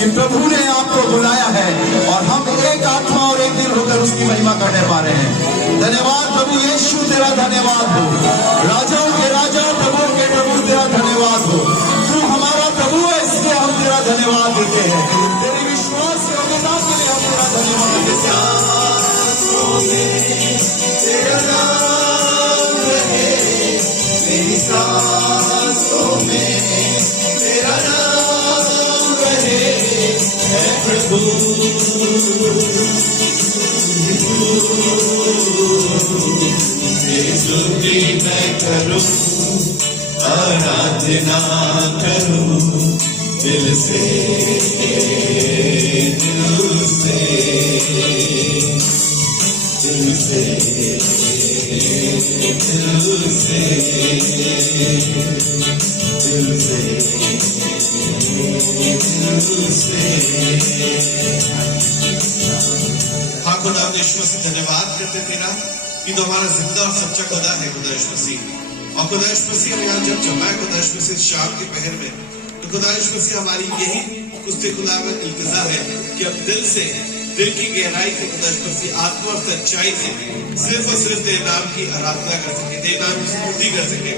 कि प्रभु ने आपको बुलाया है और हम एक आत्मा और एक दिल होकर उसकी महिमा करने पा रहे हैं। धन्यवाद प्रभु यीशु, तेरा धन्यवाद हो। राजाओं के राजा, प्रभु के प्रभु, तेरा धन्यवाद हो। तू हमारा प्रभु है, इसलिए हम तेरा धन्यवाद देते हैं। तेरे विश्वास के योग्यता के लिए हम तेरा धन्यवाद देते मैं करूं आराधना करूं दिल से दिल से दिल से दिल से दिल से दिल से। हाँ खुदा यीशु मसीह धन्यवाद करते तेरा कि तो हमारा जिंदा और सच्चा खुदा है खुदा यीशु मसीह। और खुदा यीशु मसीह हम यहाँ जब जमा है खुदा यीशु मसीह शाम के पहर में, तो खुदा यीशु मसीह हमारी यही कुश्ते खुदा में इल्तिजा है कि अब दिल से, दिल की गहराई से खुदा यीशु मसीह आत्मा और सच्चाई से सिर्फ और सिर्फ तेरे नाम की आराधना कर सके, तेरे नाम की स्तुति कर सके।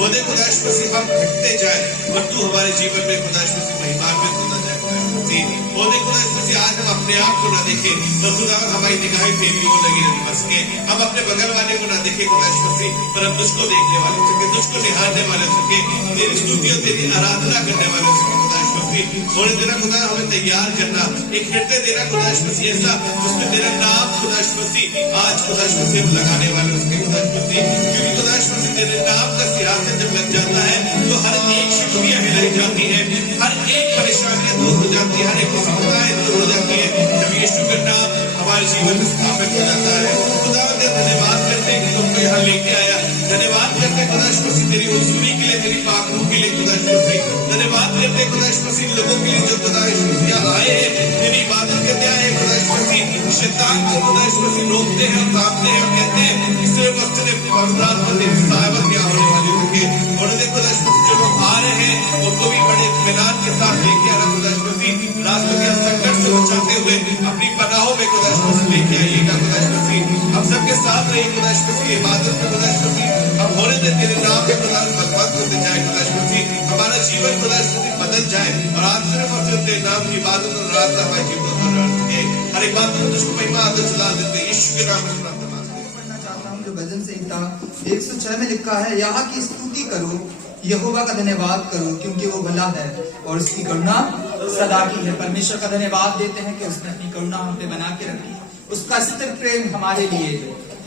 बोले खुदा यीशु मसीह हम घटते जाए पर तू हमारे जीवन में खुदा यीशु मसीह महिमान्वित होना जाए खुदा यीशु मसीह। बोले खुदा यीशु मसीह आज हम अपने आप को ना देखे तो खुदा हमारी निगाहें तेरी ओर लगी रहनी बस के। हम अपने बगल वाले को ना देखे खुदा यीशु मसीह, पर हम तुझको देखने वाले हो सके, तुझको निहारने वाले हो सके, तेरी स्तुति और तेरी आराधना करने वाले हो सके खुदा यीशु मसीह। और तेरा खुदा हमें तैयार करना एक हृदय तेरा खुदा यीशु मसीह ऐसा जिसमें तेरा नाम खुदा यीशु मसीह आज खुदा यीशु मसीह हम लगाने वाले हो सके खुदा यीशु मसीह। क्योंकि खुदा यीशु मसीह तेरे नाम का सिंहासन जब लग जाता है तो हर एक शिकवियां हिलाई जाती है, हर एक परेशानियां दूर हो जाती है, हर एक मुसीबतें दूर हो जाती है जब यीशु का नाम हमारे जीवन में स्थापित हो जाता है। खुदा धन्यवाद करते हैं कि तुमको यहाँ लेके आया, धन्यवाद करते हैं खुदा यीशु मसीह तेरी हुजूरी के लिए, तेरी पाक रूह के लिए खुदा यीशु मसीह। धन्यवाद करते हैं खुदा यीशु मसीह लोगों के लिए जो खुदा यीशु मसीह आए हैं, तेरी इबादत करने आए हैं खुदा यीशु मसीह। शैतान को खुदा यीशु मसीह रोकते हैं और कांपते हैं और कहते हैं इस वक्त ने बरसात में तेरी सहायता क्या होने वाली होगी। और खुदा यीशु मसीह जो लोग आ रहे हैं उनको भी बड़े इत्मीनान के साथ लेके आना खुदा यीशु मसीह, रास्तों के संकट से बचाते हुए अपनी पनाहों में खुदा यीशु मसीह लेके आइएगा खुदा यीशु मसीह। हम सबके साथ रहिए खुदा यीशु मसीह, इबादत में खुदा यीशु मसीह हम होने दे तेरे नाम में खुदा बलवंत होते जाए खुदा यीशु मसीह। हमारा जीवन खुदा यीशु मसीह बदल जाए और आज सिर्फ और सिर्फ तेरे नाम की इबादत और आराधना हमारे जीवन में रह सके। हर एक बात में तुझको महिमा आदर चला देते यीशु के नाम में प्रार्थना पढ़ना चाहता हूँ जो भजन संहिता 106 में लिखा है, यहाँ की स्तुति करो, यहोवा का धन्यवाद करो क्योंकि वो भला है और उसकी करुणा सदा की है। परमेश्वर का धन्यवाद देते हैं कि उसने अपनी करुणा हम पे बना के रखी, उसका स्थिर प्रेम हमारे लिए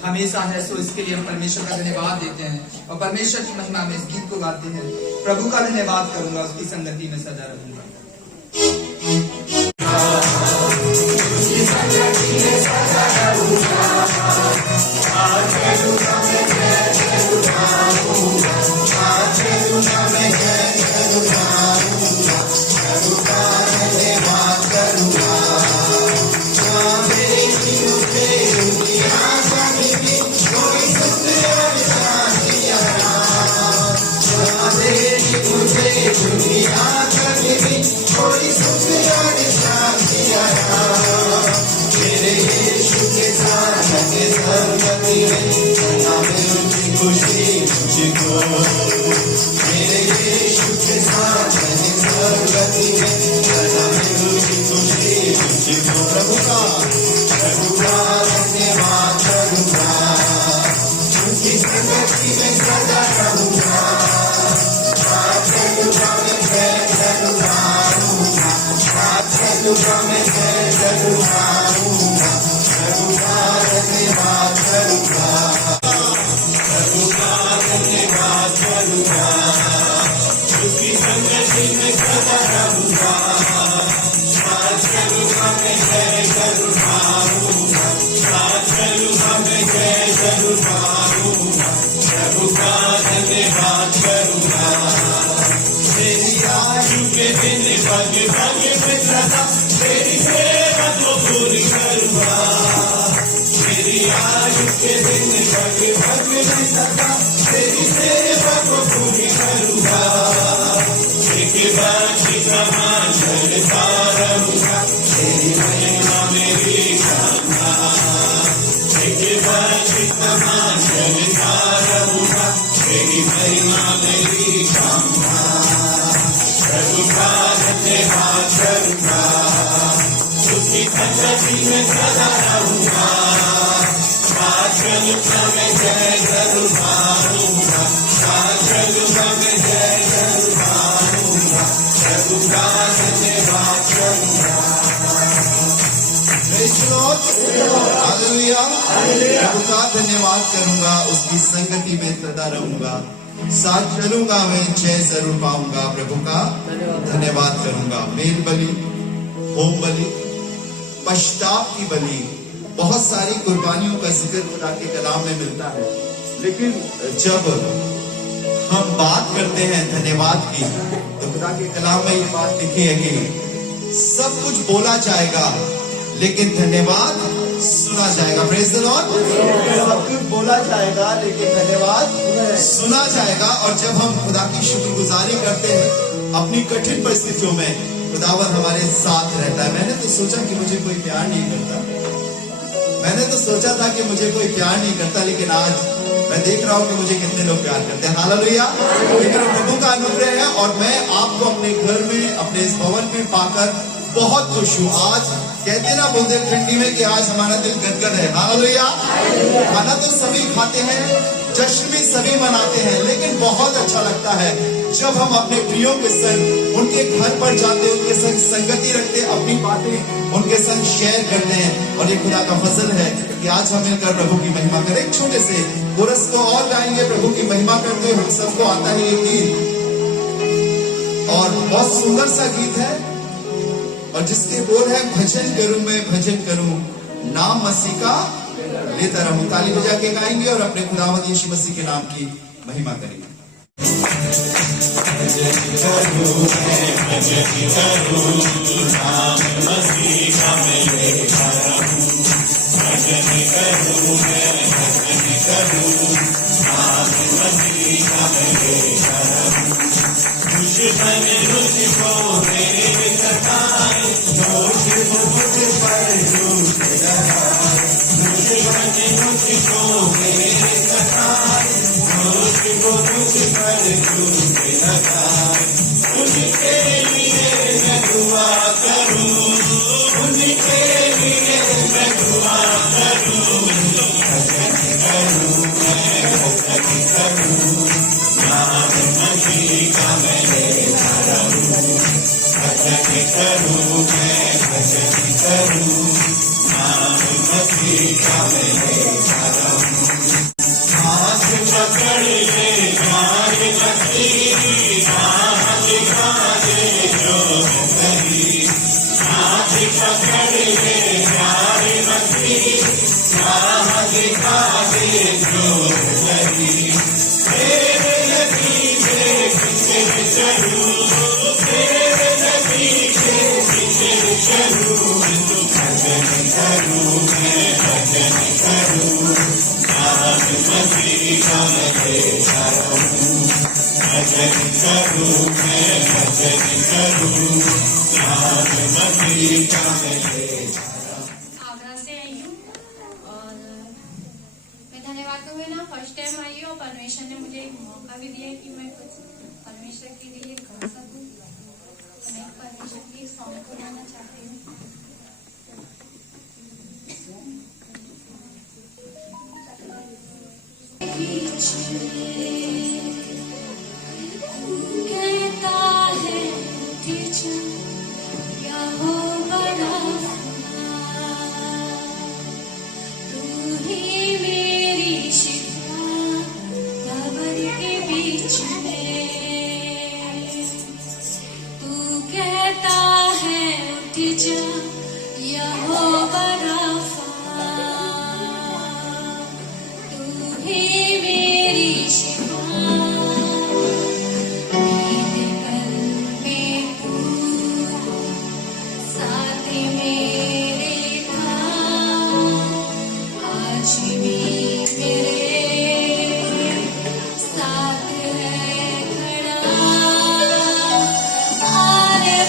हमेशा है। सो इसके लिए हम परमेश्वर का धन्यवाद देते हैं और परमेश्वर की महिमा में इस गीत को गाते हैं। प्रभु का धन्यवाद करूंगा, उसकी संगति में सदा रहूंगा। तेरी सेवा को पूरी करूंगा, एक बार हालेलुया। प्रभु का धन्यवाद करूंगा, उसकी संगति में सदा रहूंगा, साथ चलूंगा मैं, जय जरूर पाऊंगा। प्रभु का धन्यवाद करूंगा। मेल बलि, होम बलि, पश्चाताप की बलि, बहुत सारी कुर्बानियों का जिक्र खुदा के कलाम में मिलता है। लेकिन जब हम बात करते हैं धन्यवाद की, तो खुदा के कलाम में ये बात लिखी है कि सब कुछ बोला जाएगा लेकिन धन्यवाद सुना जाएगा। Praise the Lord. सब कुछ बोला जाएगा लेकिन धन्यवाद सुना जाएगा। और जब हम खुदा की शुक्रगुजारी करते हैं अपनी कठिन परिस्थितियों में, खुदावंद हमारे साथ रहता है। मैंने तो सोचा कि मुझे कोई प्यार नहीं करता, मैंने तो सोचा था कि मुझे कोई प्यार नहीं करता, लेकिन आज मैं देख रहा हूं कि मुझे कितने लोग प्यार करते हैं। हालेलुया। लेकिन प्रभु का अनुग्रह है और मैं आपको अपने घर में, अपने इस भवन में पाकर बहुत खुश हूँ। आज कहते ना बुंदेलखंडी में कि आज हमारा दिल गदगद है। हालेलुया। खाना तो सभी खाते हैं, जश्न भी सभी मनाते हैं, लेकिन बहुत अच्छा लगता है जब हम अपने प्रियों के संग उनके घर पर जाते, उनके संग संगति रखते, अपनी बातें उनके संग शेयर करते हैं। और ये खुदा का फजल है कि आज हम मिलकर प्रभु की महिमा करें। एक छोटे से कोरस को और गाएंगे प्रभु की महिमा करते। हम सबको आता है ये गीत और बहुत सुंदर सा गीत है, और जिसके बोल है भजन करूं मैं, भजन करूं, नाम मसीह का लेता रहूं। ताली बजा के गाएंगे और अपने खुदावंद यीशु मसीह के नाम की महिमा करेंगे। भजन करूं मैं, भजन करूं, नाम मसीह का मैं लेता रहूं। भजन करूं मैं, भजन करूं, नाम मसीह का मैं लेता रहूं। दुश्मन मुझको मेरे सताए, दोष मुझ पर झूठ लगाए। दुश्मन मुझको मेरे सताए, दोष मुझ पर झूठ लगाए। उनके लिए मैं दुआ करूं, उनके लिए मैं दुआ करूं। भजन करूं मैं, भजन करूं, नाम मसीह का मैं लेता रहूं। भजन करूं मैं, भजन करूं, नाम मसीह का मैं लेता रहूं। हाथ पकड़ ले प्यारे मसीह, राह दिखा दे जो है सही। हाथ पकड़ ले प्यारे मसीह, राह दिखा दे जो है सही। तेरे नतीजे किसे चलूं, तेरे नतीजे किसे चलूं। भजन करूं मैं, भजन करूं, नाम मसीह का मैं लेता रहूं। भजन करूं मैं, भजन करूं, नाम मसीह का मैं लेता रहूं। आगरा से आई हूँ और मैं धन्यवाद दूंगी ना, फर्स्ट टाइम आई हूँ और परमेश्वर ने मुझे एक मौका भी दिया कि मैं कुछ परमेश्वर के लिए कर सकूँ। तो मैं परमेश्वर की सॉन्ग को गाना चाहती हूँ। कहता है क्या हो बड़ा, तू ही मेरी शिफा कब्र के बीच में। तू कहता है उठ जा, यहोवा राफा, तू ही मेरी शिफा। मेरे कल में तू साथ मेरे था, आज भी मेरे साथ है खड़ा। आने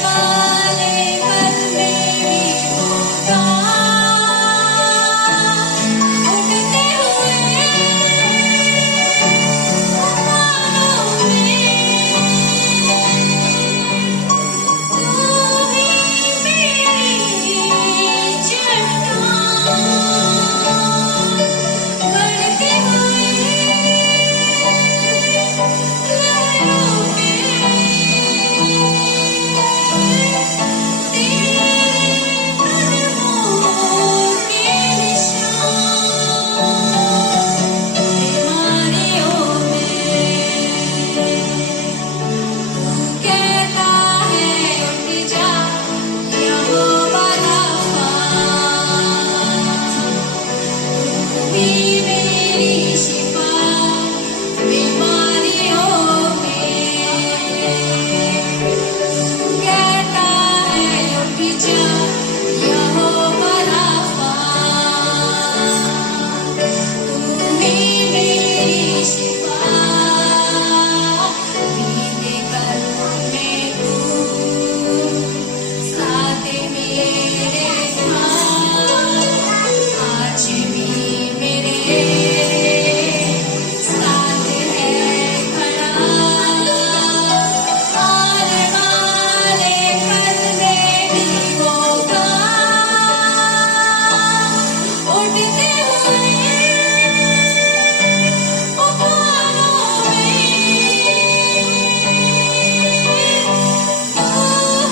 जा यहोवा राफा, तू ही मेरी शिफा, बीते कल में तू साथ मेरे था, आज भी मेरे साथ है खड़ा, आने वाले कल में भी होगा, उठते हुए उफानों में, तू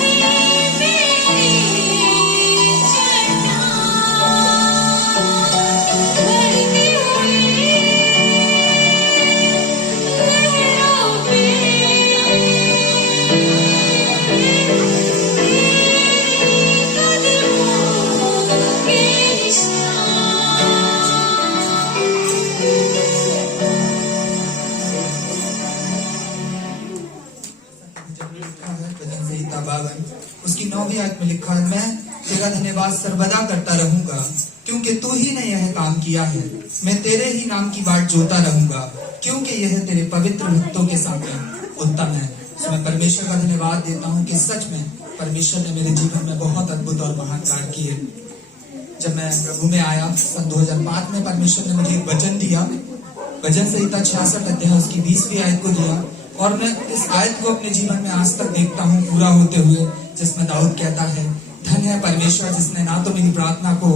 ही मेरी चट्टान, बढ़ती हुई लहरों में कदमों के निशान। लिखा है भजन संहिता 52 उसकी 9वीं आयत में लिखा है, मैं तेरा धन्यवाद सर्वदा करता रहूंगा, क्योंकि तू ही ने यह काम किया है। मैं तेरे ही नाम की बाट जोता रहूंगा, क्योंकि यह तेरे पवित्र भक्तों के सामने उत्तम है। तो मैं परमेश्वर का धन्यवाद देता हूँ कि सच में परमेश्वर ने मेरे जीवन में बहुत अद्भुत और महान कार्य किए। जब मैं प्रभु में आया सन 2005 में, परमेश्वर ने मुझे एक वचन दिया, भजन संहिता 66 अध्याय उसकी 20वीं आयत को दिया, और मैं इस आयत को अपने जीवन में आज तक देखता हूँ पूरा होते हुए, जिसमें दाऊद कहता है, धन्य है परमेश्वर जिसने ना तो मेरी प्रार्थना को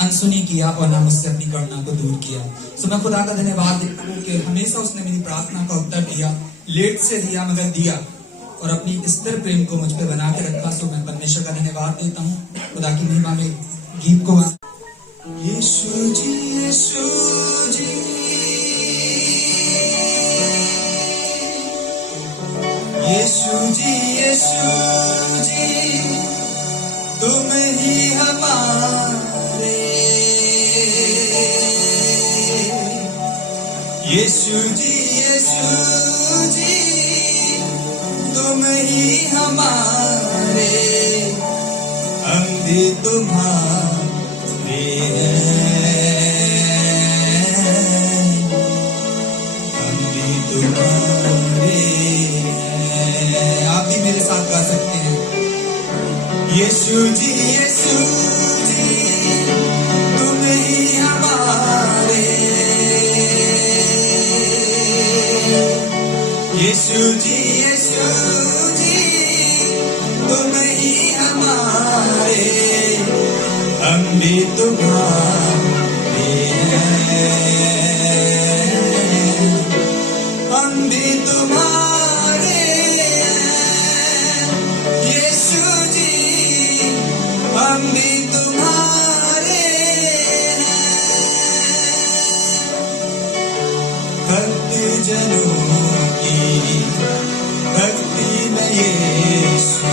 अनसुनी किया और ना मुझसे अपनी करुणा को दूर किया। तो मैं खुदा का धन्यवाद देता हूँ कि हमेशा उसने मेरी प्रार्थना का उत्तर दिया, लेट से दिया मगर दिया, और अपनी स्थिर प्रेम को मुझ पे बना के रखा। सो मैं परमेश्वर का धन्यवाद देता हूँ। खुदा की महिमा में गीत को यीशु जी यीशु जी यीशु जी यीशु जी, तुम ही हमारे, यीशु जी यीशु जी, तुम ही हमारे, हम भी तुम्हारे हैं, हम भी तुम्हारे हैं। आप भी मेरे साथ गा सकते हैं, यीशु जी यीशु जी, तुम ही हमारे, यीशु जी यीशु जी, तुम ही हमारे, हम भी तुम्हारे हैं, हम भी तुम्हारे हैं, यीशु जी, हम भी तुम्हारे हैं। भक्त जनों की भक्ति में यीशु,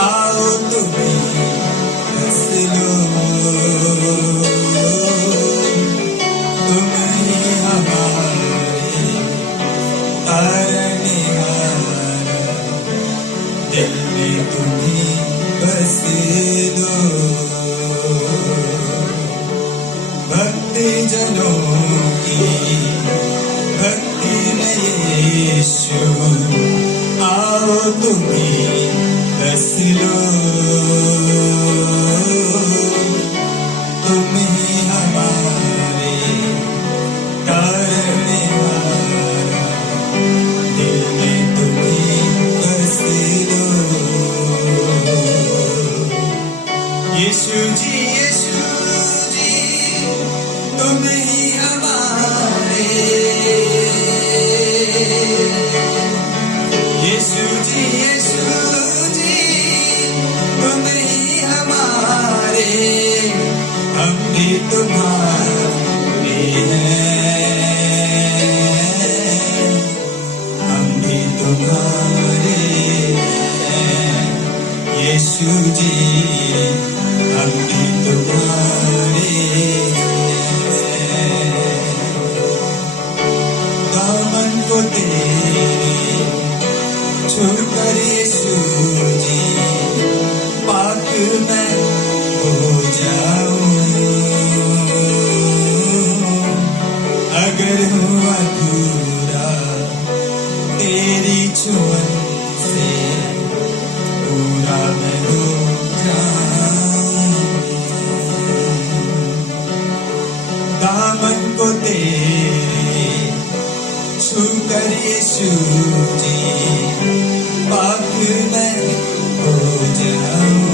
आओ तुम्हें बस लो, तुम ही हमारे तारनेहार, दिल में तुम्हें बस लो। भक्त जनों की भक्ति में यीशु, आओ तुम्हें बस लो, तुम ही हमारे तारनेहार, दिल में तुम्हें बस लो। यीशु जी यीशु जी, तुम ही हमारे, यीशु जी यीशु जी, तुम ही हमारे, हम भी तुम्हारे हैं, हम भी तुम्हारे हैं, यीशु जी, हम भी तुम्हारे हैं। दामन को तेरे छूकर यीशु जी, यीशु जी पाप मैं हो जाऊं,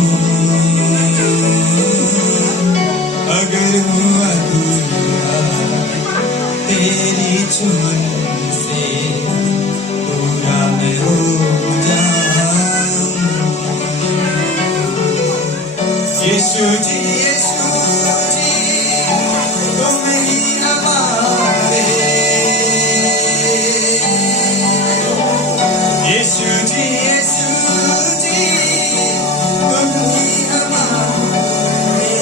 अगर हूँ अधूरा तेरी चुन से पूरा मैं हो जाऊं। यीशु जी तुम ही हमारे, यीशु जी तुम ही हमारे,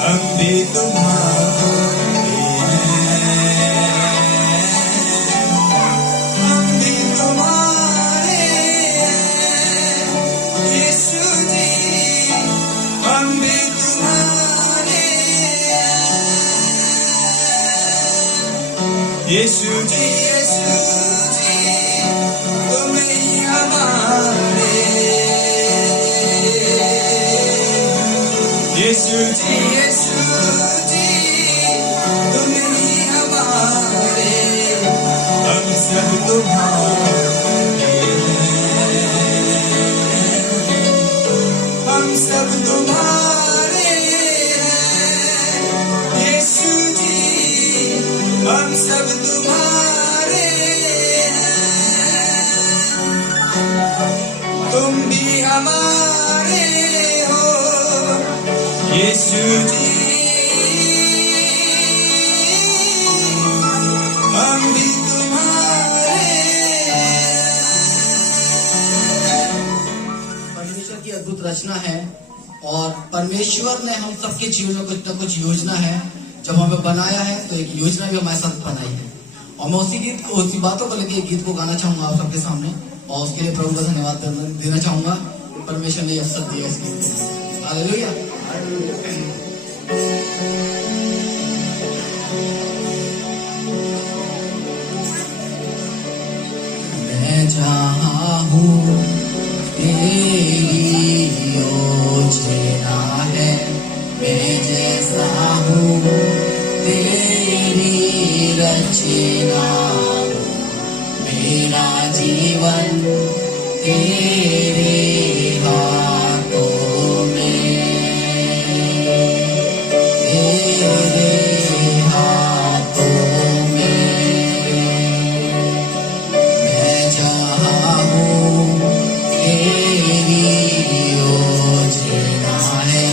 हम भी तुम्हारे हैं, हम भी तुम्हारे हैं, यीशु जी हम भी तुम्हारे हैं, यीशु जी तुम ही हमारे, यीशु जी तुम ही हमारे, हम सब तुम्हारे हैं, हम सब तुम्हारे हैं, यीशु जी हम सब तुम्हारे हैं, तुम भी हमारे हो यीशु जी, हम भी तुम्हारे हैं। परमेश्वर की अद्भुत रचना है और परमेश्वर ने हम सबके जीवन में कुछ न कुछ योजना है। जब हमें बनाया है तो एक योजना भी हमारे साथ बनाई है और मैं उसी बातों को लेकर एक गीत को गाना चाहूंगा आप सबके सामने और उसके लिए प्रभु का धन्यवाद देना चाहूंगा कि परमेश्वर ने अवसर दिया इस गीत को। हालेलुया। मैं जहाँ हूँ तेरी योजना है, मैं जैसा हूँ तेरी रचना, मेरा जीवन तेरे हाथों में, तेरे हाथों में। मैं जहाँ हूँ तेरी योजना है,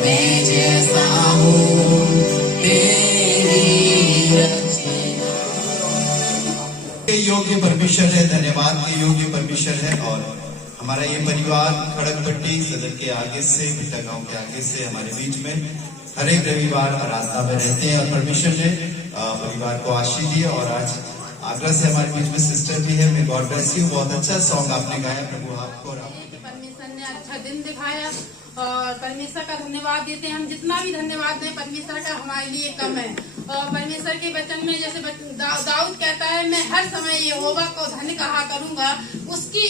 मैं जैसा हूँ तेरी रचना। योग्य परमेश्वर है, धन्यवाद के योग्य परमेश्वर है। और हमारा ये परिवार खड़गपट्टी सदर के आगे से, भिट्टा गांव के आगे से हमारे बीच में हर एक रविवार आराधना में रहते हैं और परमेश्वर ने परिवार को आशीष दी। और आज आगरा से हमारे बीच में सिस्टर भी है। मैं गॉड ब्लेस यू। बहुत अच्छा सॉन्ग आपने गाया, प्रभु आपको और आपको परमेश्वर ने अच्छा दिन दिखाया और परमेश्वर का धन्यवाद देते हैं। हम जितना भी धन्यवाद दें परमेश्वर का हमारे लिए कम है। और परमेश्वर के वचन में जैसे दाऊद कहता है, मैं हर समय यहोवा को धन्य कहा करूंगा, उसकी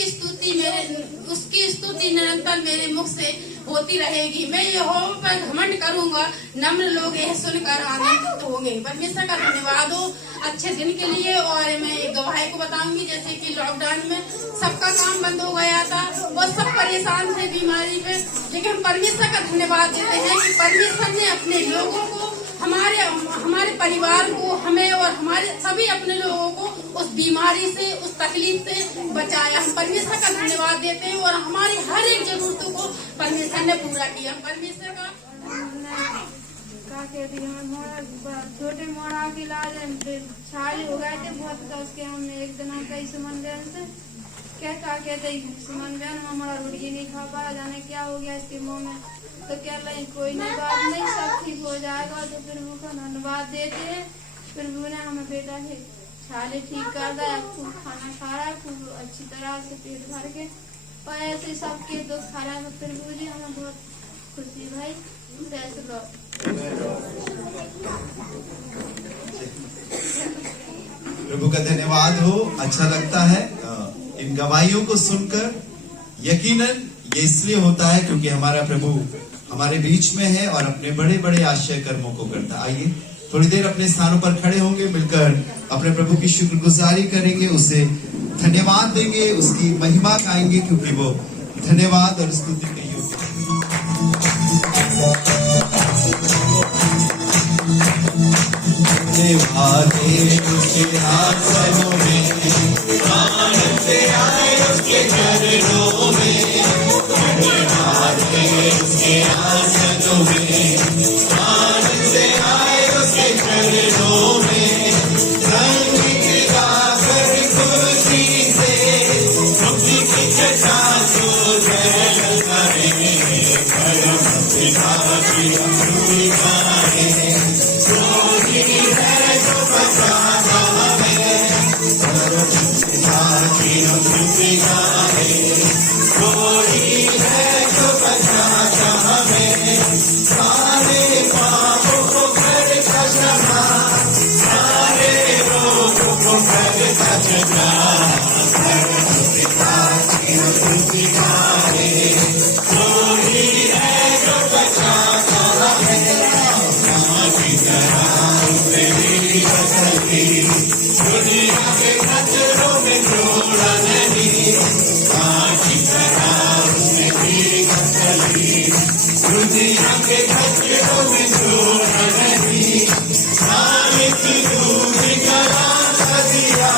स्तुति निरंतर मेरे मुख से होती रहेगी। मैं यहोवा पर घमंड करूंगा, नम्र लोग यह सुनकर आनंदित होंगे। परमेश्वर का धन्यवाद हो अच्छे दिन के लिए। और मैं एक गवाही को बताऊंगी, जैसे कि लॉकडाउन में सबका काम बंद हो गया था, वो सब परेशान थे बीमारी पे, लेकिन हम परमेश्वर का धन्यवाद देते हैं कि परमेश्वर ने अपने लोगों को, हमारे परिवार को, हमें और हमारे सभी अपने लोगों को उस बीमारी से, उस तकलीफ से बचाया। हम परमेश्वर का धन्यवाद देते हैं और हमारी हर एक जरूरतों को परमेश्वर ने पूरा किया। परमेश्वर का छोटे मोड़ा के इलाज छाले हो गए थे बहुत, तो उसके हमने एक दिन हम कई सुमन बहन से कहते सुमन बहन हमारा रोटी नहीं खा पा, जाने क्या हो गया इसके मुंह में। तो कह रहे कोई नहीं, बात नहीं, सब ठीक हो जाएगा। तो प्रभु का धन्यवाद देते हैं, प्रभु ने हमें बेटा के छाले ठीक कर दिया, खूब खाना खा रहा है, खूब अच्छी तरह से पेट भर के, और ऐसे सबके दुख खा रहा है। प्रभु जी हमें बहुत खुशी भाई। प्रभु का धन्यवाद हो। अच्छा लगता है इन गवाहियों को सुनकर। यकीनन ये इसलिए होता है क्योंकि हमारा प्रभु हमारे बीच में है और अपने बड़े बड़े आश्चर्य कर्मों को करता है। आइए थोड़ी देर अपने स्थानों पर खड़े होंगे, मिलकर अपने प्रभु की शुक्रगुजारी करेंगे, उसे धन्यवाद देंगे, उसकी महिमा गाएंगे, क्योंकि वो धन्यवाद और स्तुति के योग्य है। धन्यवाद उसके आसनों में, आनंद से आए उसके चरणों में, धन्यवाद उसके आसनों में, आनंद से आए उसके चरणों में, संगीत गाकर खुशी से मुक्ति की चट्टा को जय लगाए, परम पिता की स्तुति गाए, कोई है जो बचाता है, परम पिता की स्तुति गाए, कोई है जो बचाता है, सारे पापों को करता क्षमा, सारे रोगों को करता क्षमा, परम पिता की स्तुति गाए, कोई है जो बचाता है, माँ की तरह उसने मेरी बसली, दुनिया के खतरों में जोड़ा नहीं, माँ की तरह उसने मेरी बसली, दुनिया के खतरों में जोड़ा नहीं, मालिक दूध का दिया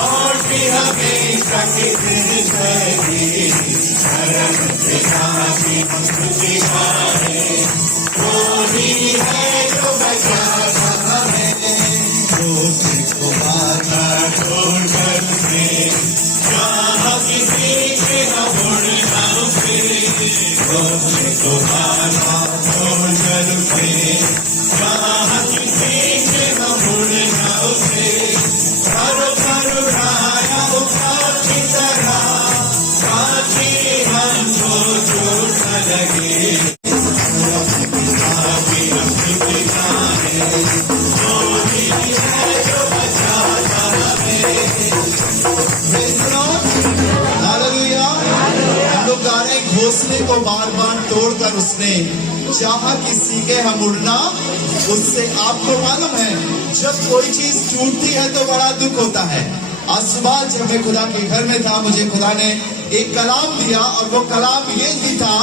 और भी हमेशा की जिंदगी, परम पिता की स्तुति गाए, कोई है जो बचाता है, दोष को माथा छोड़कर उसे, जहाँ किसी के न मुड़ना उसे, दोष को माथा छोड़कर उसे, जहाँ किसी के न मुड़ना उसे, पर उठाया उखाड़ की तरह, साथी हमको चोट न लगे, पिता की स्तुति गाए, कोई है जो बचाता है। Praise the Lord. Hallelujah. हम लोग गा रहे हैं, घोंसले को बार बार तोड़कर उसने चाहा कि सीखे हम उड़ना उससे। आपको मालूम है, जब कोई चीज टूटती है तो बड़ा दुख होता है। आज सुबह जब मैं खुदा के घर में था, मुझे खुदा ने एक कलाम दिया, और वो कलाम ये भी था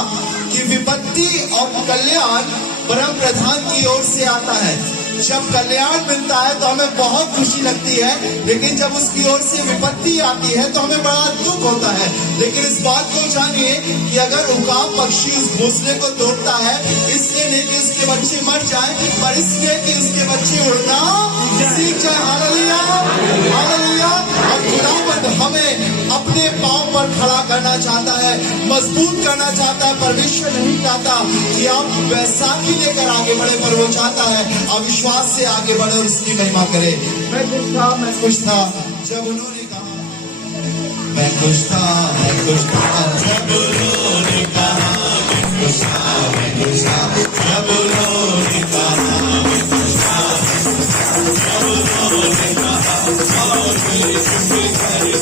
कि विपत्ति और कल्याण परम प्रधान की ओर से आता है। जब कल्याण मिलता है तो हमें बहुत खुशी लगती है, लेकिन जब उसकी ओर से विपत्ति आती है तो हमें बड़ा दुख होता है। लेकिन इस बात को जानिए कि अगर उकाब पक्षी उस घोंसले को तोड़ता है, इसलिए नहीं कि उसके बच्चे मर जाएं, पर इसलिए कि उसके बच्चे उड़ना सीख जाए। Hallelujah, hallelujah. और खुदावंद हमें अपने पांव पर खड़ा करना चाहता है, मजबूत करना चाहता है। परमेश्वर नहीं चाहता कि आप बैसाखी लेकर आगे बढ़े, पर वो चाहता है अविश्वास से आगे बढ़े और उसकी महिमा करे। मैं खुश था जब उन्होंने कहा, मैं खुश था जब उन्होंने कहा, मैं खुश था जब उन्होंने कहा, मैं खुश था जब उन्होंने कहा, और मेरे चुपे करे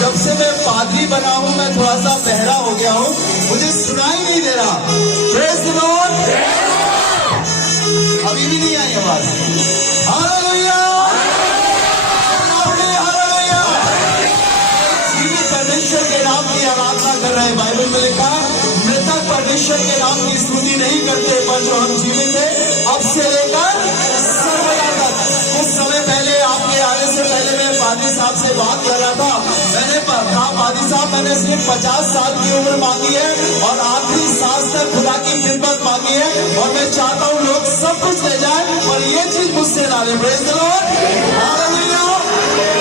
जब से मैं पादरी बना हूं मैं थोड़ा सा बहरा हो गया हूं, मुझे सुनाई नहीं दे रहा। Praise the Lord. अभी भी नहीं आई आवाज। Hallelujah, hallelujah. जीवित परमेश्वर के नाम की आराधना कर रहे हैं। बाइबल में लिखा है मृतक परमेश्वर के नाम की स्तुति नहीं करते, पर जो हम जीवित है अब से लेकर सर्वदा तक। कुछ समय पहले आपके आने से पहले मैं पादी साहब से बात कर रहा था। मैंने कहा पादी साहब मैंने सिर्फ 50 साल की उम्र मांगी है और आखिरी सांस तक खुदा की खिदमत मांगी है, और मैं चाहता हूँ लोग सब कुछ ले जाए और ये चीज मुझसे ना ले। Praise the Lord, hallelujah.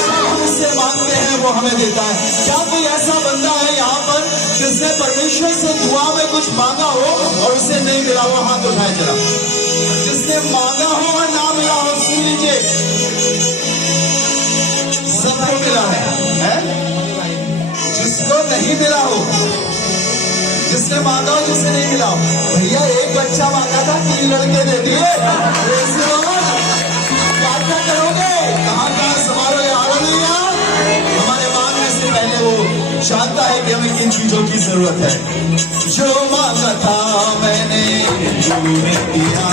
जो हम उससे मांगते हैं वो हमें देता है। क्या कोई ऐसा बंदा है यहाँ पर जिसने परमेश्वर से दुआ में कुछ मांगा हो और उसे नहीं मिला हो? हाथ उठाए जरा। जिसने मांगा हो और ना मिला हो, सुन लीजिए, सबको मिला है? जिसको नहीं मिला हो, जिसने मांगा हो, जिसने नहीं मिला हो, भैया एक बच्चा मांगा था 3 लड़के दे दिए। क्या करोगे? कहाँ संभालोगे? हालेलुया। हमारे मांगने से पहले वो जानता है कि हमें किन चीजों की जरूरत है। जो मांगा था मैंने जो किया,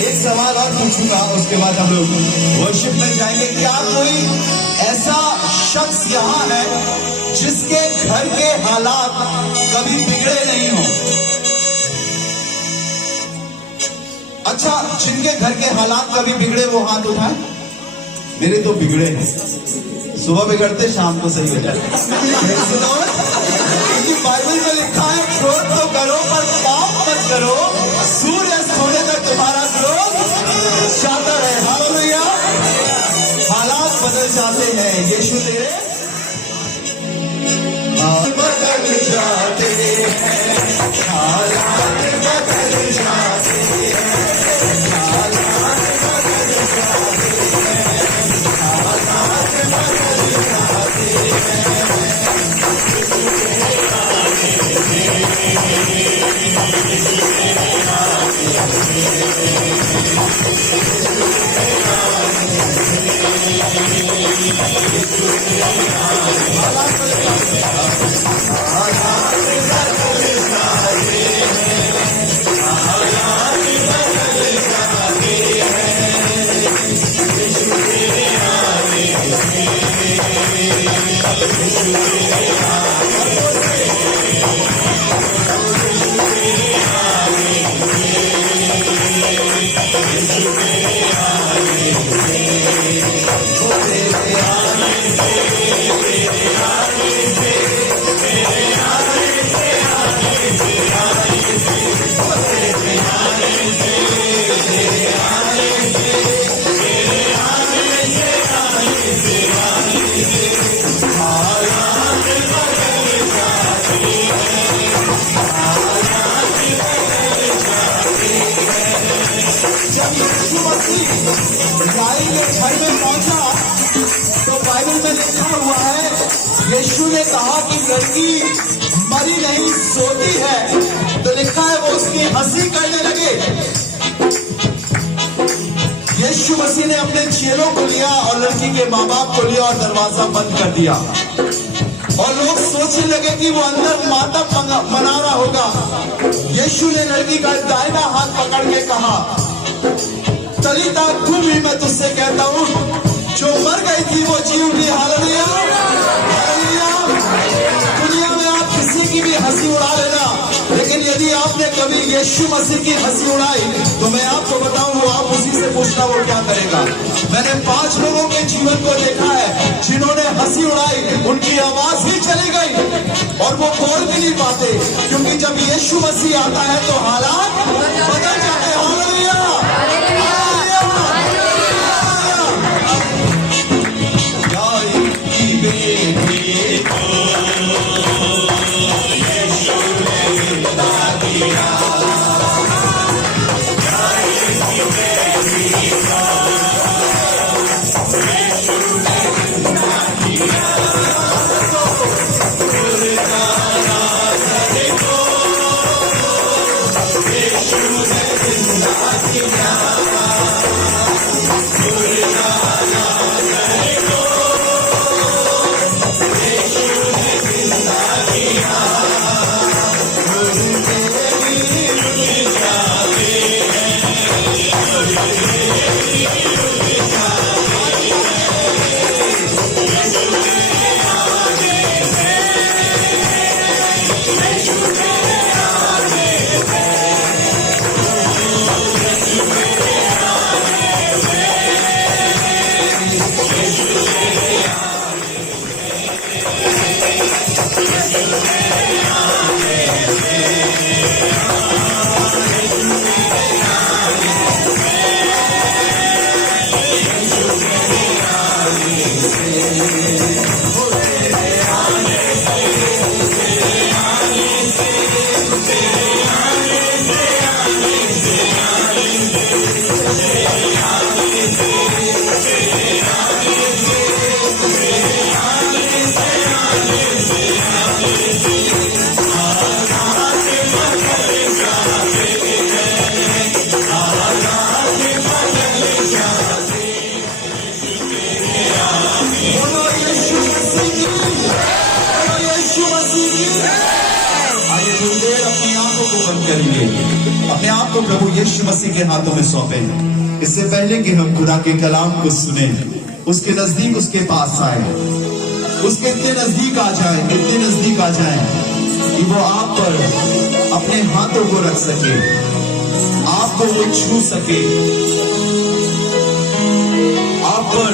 एक सवाल और पूछूंगा, उसके बाद हम लोग वर्शिप में जाएंगे। क्या कोई ऐसा शख्स यहाँ है जिसके घर के हालात कभी बिगड़े नहीं हो? अच्छा, जिनके घर के हालात कभी बिगड़े वो हाथ उठाए। मेरे तो बिगड़े हैं, सुबह बिगड़ते शाम को सही हो जाए। क्योंकि बाइबल में लिखा है क्रोध तो करो पर पाप मत करो, सूर्य अस्त होने तक तुम्हारा क्रोध जाता रहे। हालेलुया। हालात बदल जाते हैं, यीशु तेरे बदल जाते हैं, हालात बदल जाते हैं, हालात बदल जाते हैं, हालात बदल जाते हैं। जब यीशु मसीह राई के घर में पहुंचा तो बाइबल में लिखा हुआ है, यीशु ने कहा कि लड़की मरी नहीं सोती है, तो लिखा है वो उसकी हंसी करने लगे। यीशु मसीह ने अपने चेलों को लिया और लड़की के माँ बाप को लिया और दरवाजा बंद कर दिया और लोग सोचने लगे कि वो अंदर मातम मना रहा होगा। यीशु ने लड़की का दाहिना हाथ पकड़ के कहा, तलीता कुमी, मैं तुझसे कहता हूं, जो मर गई थी वो जी उठी। Hallelujah, hallelujah. दुनिया में आप किसी की भी हंसी उड़ा लेना, लेकिन यदि आपने कभी यीशु मसीह की हंसी उड़ाई तो मैं आपको बताऊं, वो आप उसी से पूछना वो क्या करेगा। मैंने 5 लोगों के जीवन को देखा है जिन्होंने हंसी उड़ाई, उनकी आवाज ही चली गई और वो बोल भी नहीं पाते, क्योंकि जब यीशु मसीह आता है तो हालात बदल जाते हैं। हालेलुया, अपने आप को प्रभु यीशु मसीह के हाथों में सौंपे। इससे पहले कि हम खुदा के कलाम को सुने, उसके नजदीक उसके पास आए, उसके इतने नजदीक आ जाए, इतने नजदीक आ जाए कि वो आप पर अपने हाथों को रख सके, आपको वो छू सके, आप पर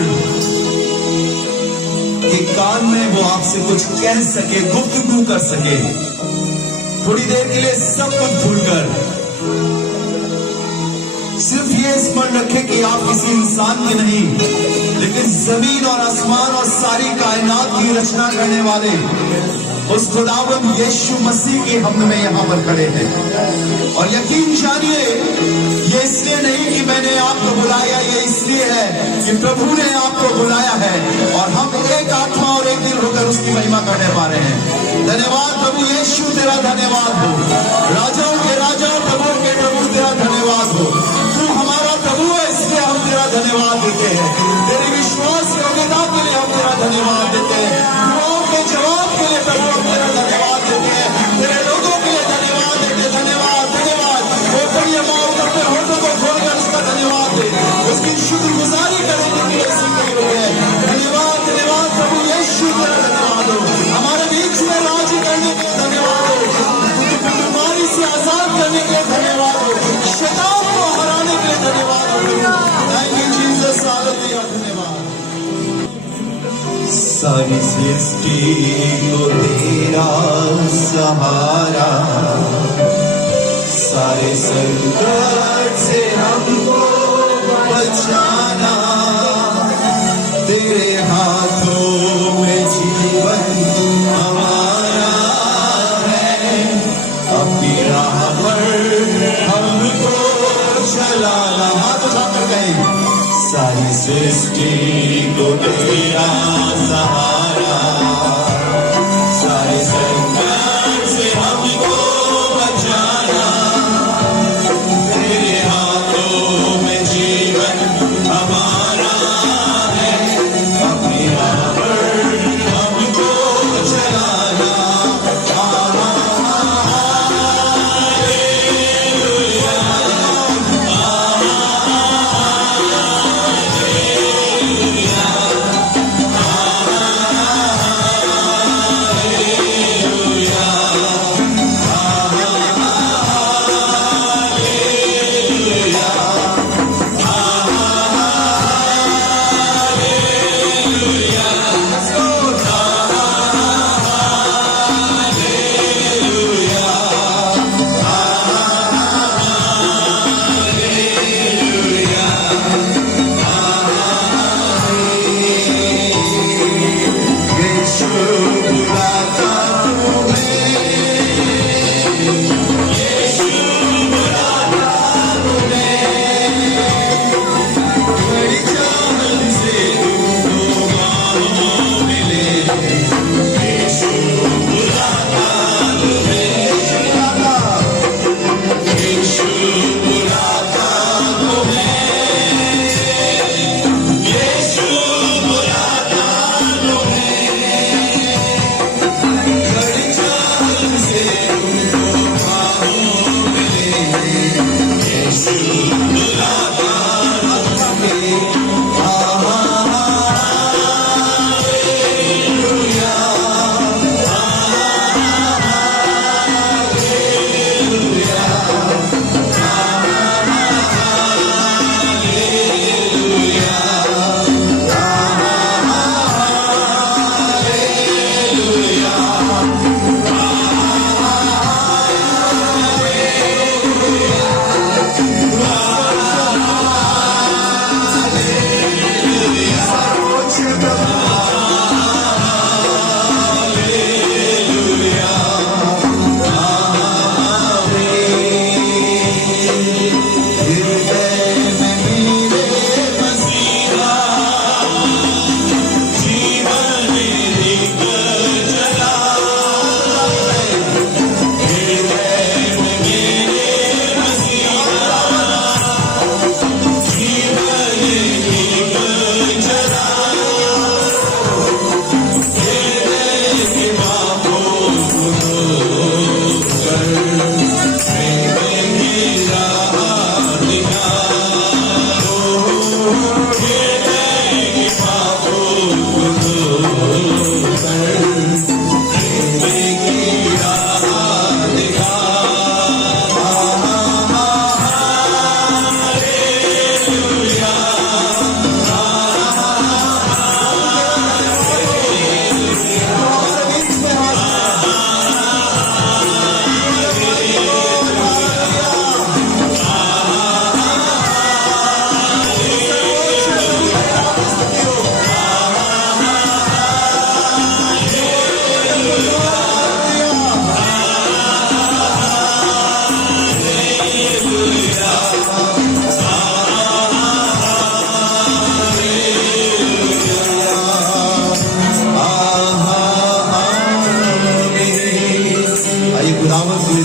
के कान में वो आपसे कुछ कह सके, गुफ्तगू कर सके। थोड़ी देर के लिए सब कुछ भूलकर सिर्फ ये स्मरण रखें कि आप किसी इंसान के नहीं, लेकिन जमीन और आसमान और सारी कायनात की रचना करने वाले उस खुदावंद यीशु मसीह के हम में यहाँ पर खड़े हैं। और यकीन जानिए, ये इसलिए नहीं कि मैंने आपको बुलाया, ये इसलिए है कि प्रभु ने आपको बुलाया है और हम एक आत्मा और एक दिल होकर उसकी महिमा करने पा रहे हैं। धन्यवाद प्रभु यीशु, तेरा धन्यवाद हो। राजाओं के राजा, प्रभु के प्रभु, तेरा धन्यवाद हो। तू हमारा प्रभु है, इसलिए हम तेरा धन्यवाद देते हैं। तेरी विश्वास योग्यता के लिए हम तेरा धन्यवाद देते हैं। दुआओं के जवाब के लिए प्रभु हम तेरा धन्यवाद देते हैं। तेरे लोगों के लिए धन्यवाद देते हैं। धन्यवाद, धन्यवाद। वो बड़ी माँ अपने होठों को खोलकर उसका धन्यवाद दे, उसकी शुक्रगुजारी करने के लिए सीखे हुए हैं। धन्यवाद, धन्यवाद प्रभु सारी सृष्टि को तेरा सहारा, सारे संकट से हमको बचाना, तेरे हाथों में जीवन हमारा है, अपनी राह पर हमको चलाना। हाथ उठाकर कहें, सारी सृष्टि को तेरा सहारा, सारे संकट से हमको बचाना, तेरे हाथों में जीवन हमारा है, अपनी राह पर हमको चलाना।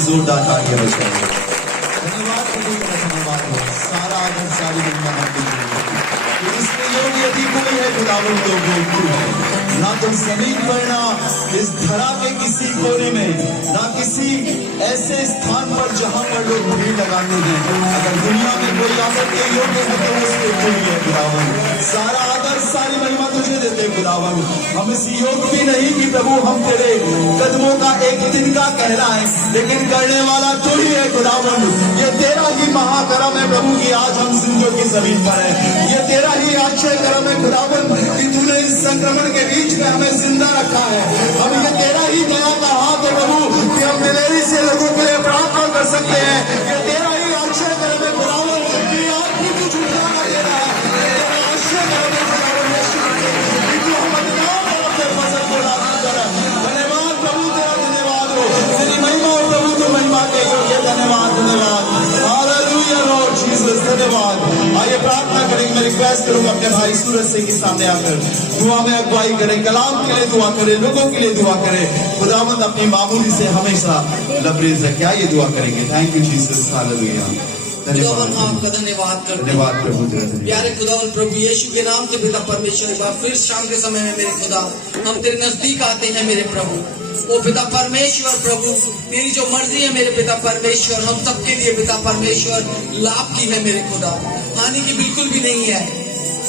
जोरदार तालियां बजाएं। धन्यवाद प्रभु का धन्यवाद हो, सारा आदर सारी महिमा आपके लिए हो। इसमें योग यदि कोई है खुदावंद तो वो तू है। ना तो जमीन पर, ना इस धरा के किसी कोने में, ना किसी ऐसे स्थान पर जहां पर लोग भीड़ लगाते हैं। अगर दुनिया में कोई आदर के योग्य है तो उसके तू ही है खुदावंद। सारा आदर सारी महिमा तुझे देते खुदावंद। हम इस योग्य नहीं कि प्रभु हम तेरे कदमों का एक दिन का कहलाए, लेकिन करने वाला तू ही है खुदावंद। ये तेरा ही महाकरम है प्रभु कि आज हम जिंदगी की जमीन पर है। ये तेरा ही आश्चर्य करम है खुदावंद कि तूने इस संक्रमण के बीच में हमें जिंदा रखा है। हम ये तेरा ही दया का हाथ है प्रभु कि हम दिलेरी से लोगों के लिए प्रार्थना कर सकते हैं। ये तेरा ही आश्रय कर्म है खुदावन कि आपकी भी झुकना का दे रहा है। तेरा आश्रय कर्म है खुदावन यीशु कि तू हम बदनाम और अपने फसल को लागू कर। धन्यवाद प्रभु, तेरा धन्यवाद हो। तेरी महिमा हो प्रभु, तू महिमा के योग्य। धन्यवाद धन्यवाद। हालेलुया लॉर्ड जीसस, धन्यवाद। आइए प्रार्थना करेंगे। मैं रिक्वेस्ट करूंगा अपने भाई सूरज सिंह के सामने आकर दुआ में अगुवाई करें, कलाम के लिए दुआ करें, लोगों के लिए दुआ करें। खुदावंद अपनी मामूली से हमेशा लबरेज रखे। आइए दुआ करेंगे। Thank you Jesus, hallelujah. खुदावन हम आपका धन्यवाद करते हैं। धन्यवाद प्रभु, तेरा धन्यवाद। प्यारे खुदावन प्रभु यीशु के नाम से पिता परमेश्वर, एक बार फिर शाम के समय में मेरे खुदा हम तेरे नजदीक आते हैं मेरे प्रभु। ओ पिता परमेश्वर प्रभु, तेरी जो मर्जी है मेरे पिता परमेश्वर, हम सबके लिए पिता परमेश्वर लाभ की है मेरे खुदा, हानि की बिल्कुल भी नहीं है।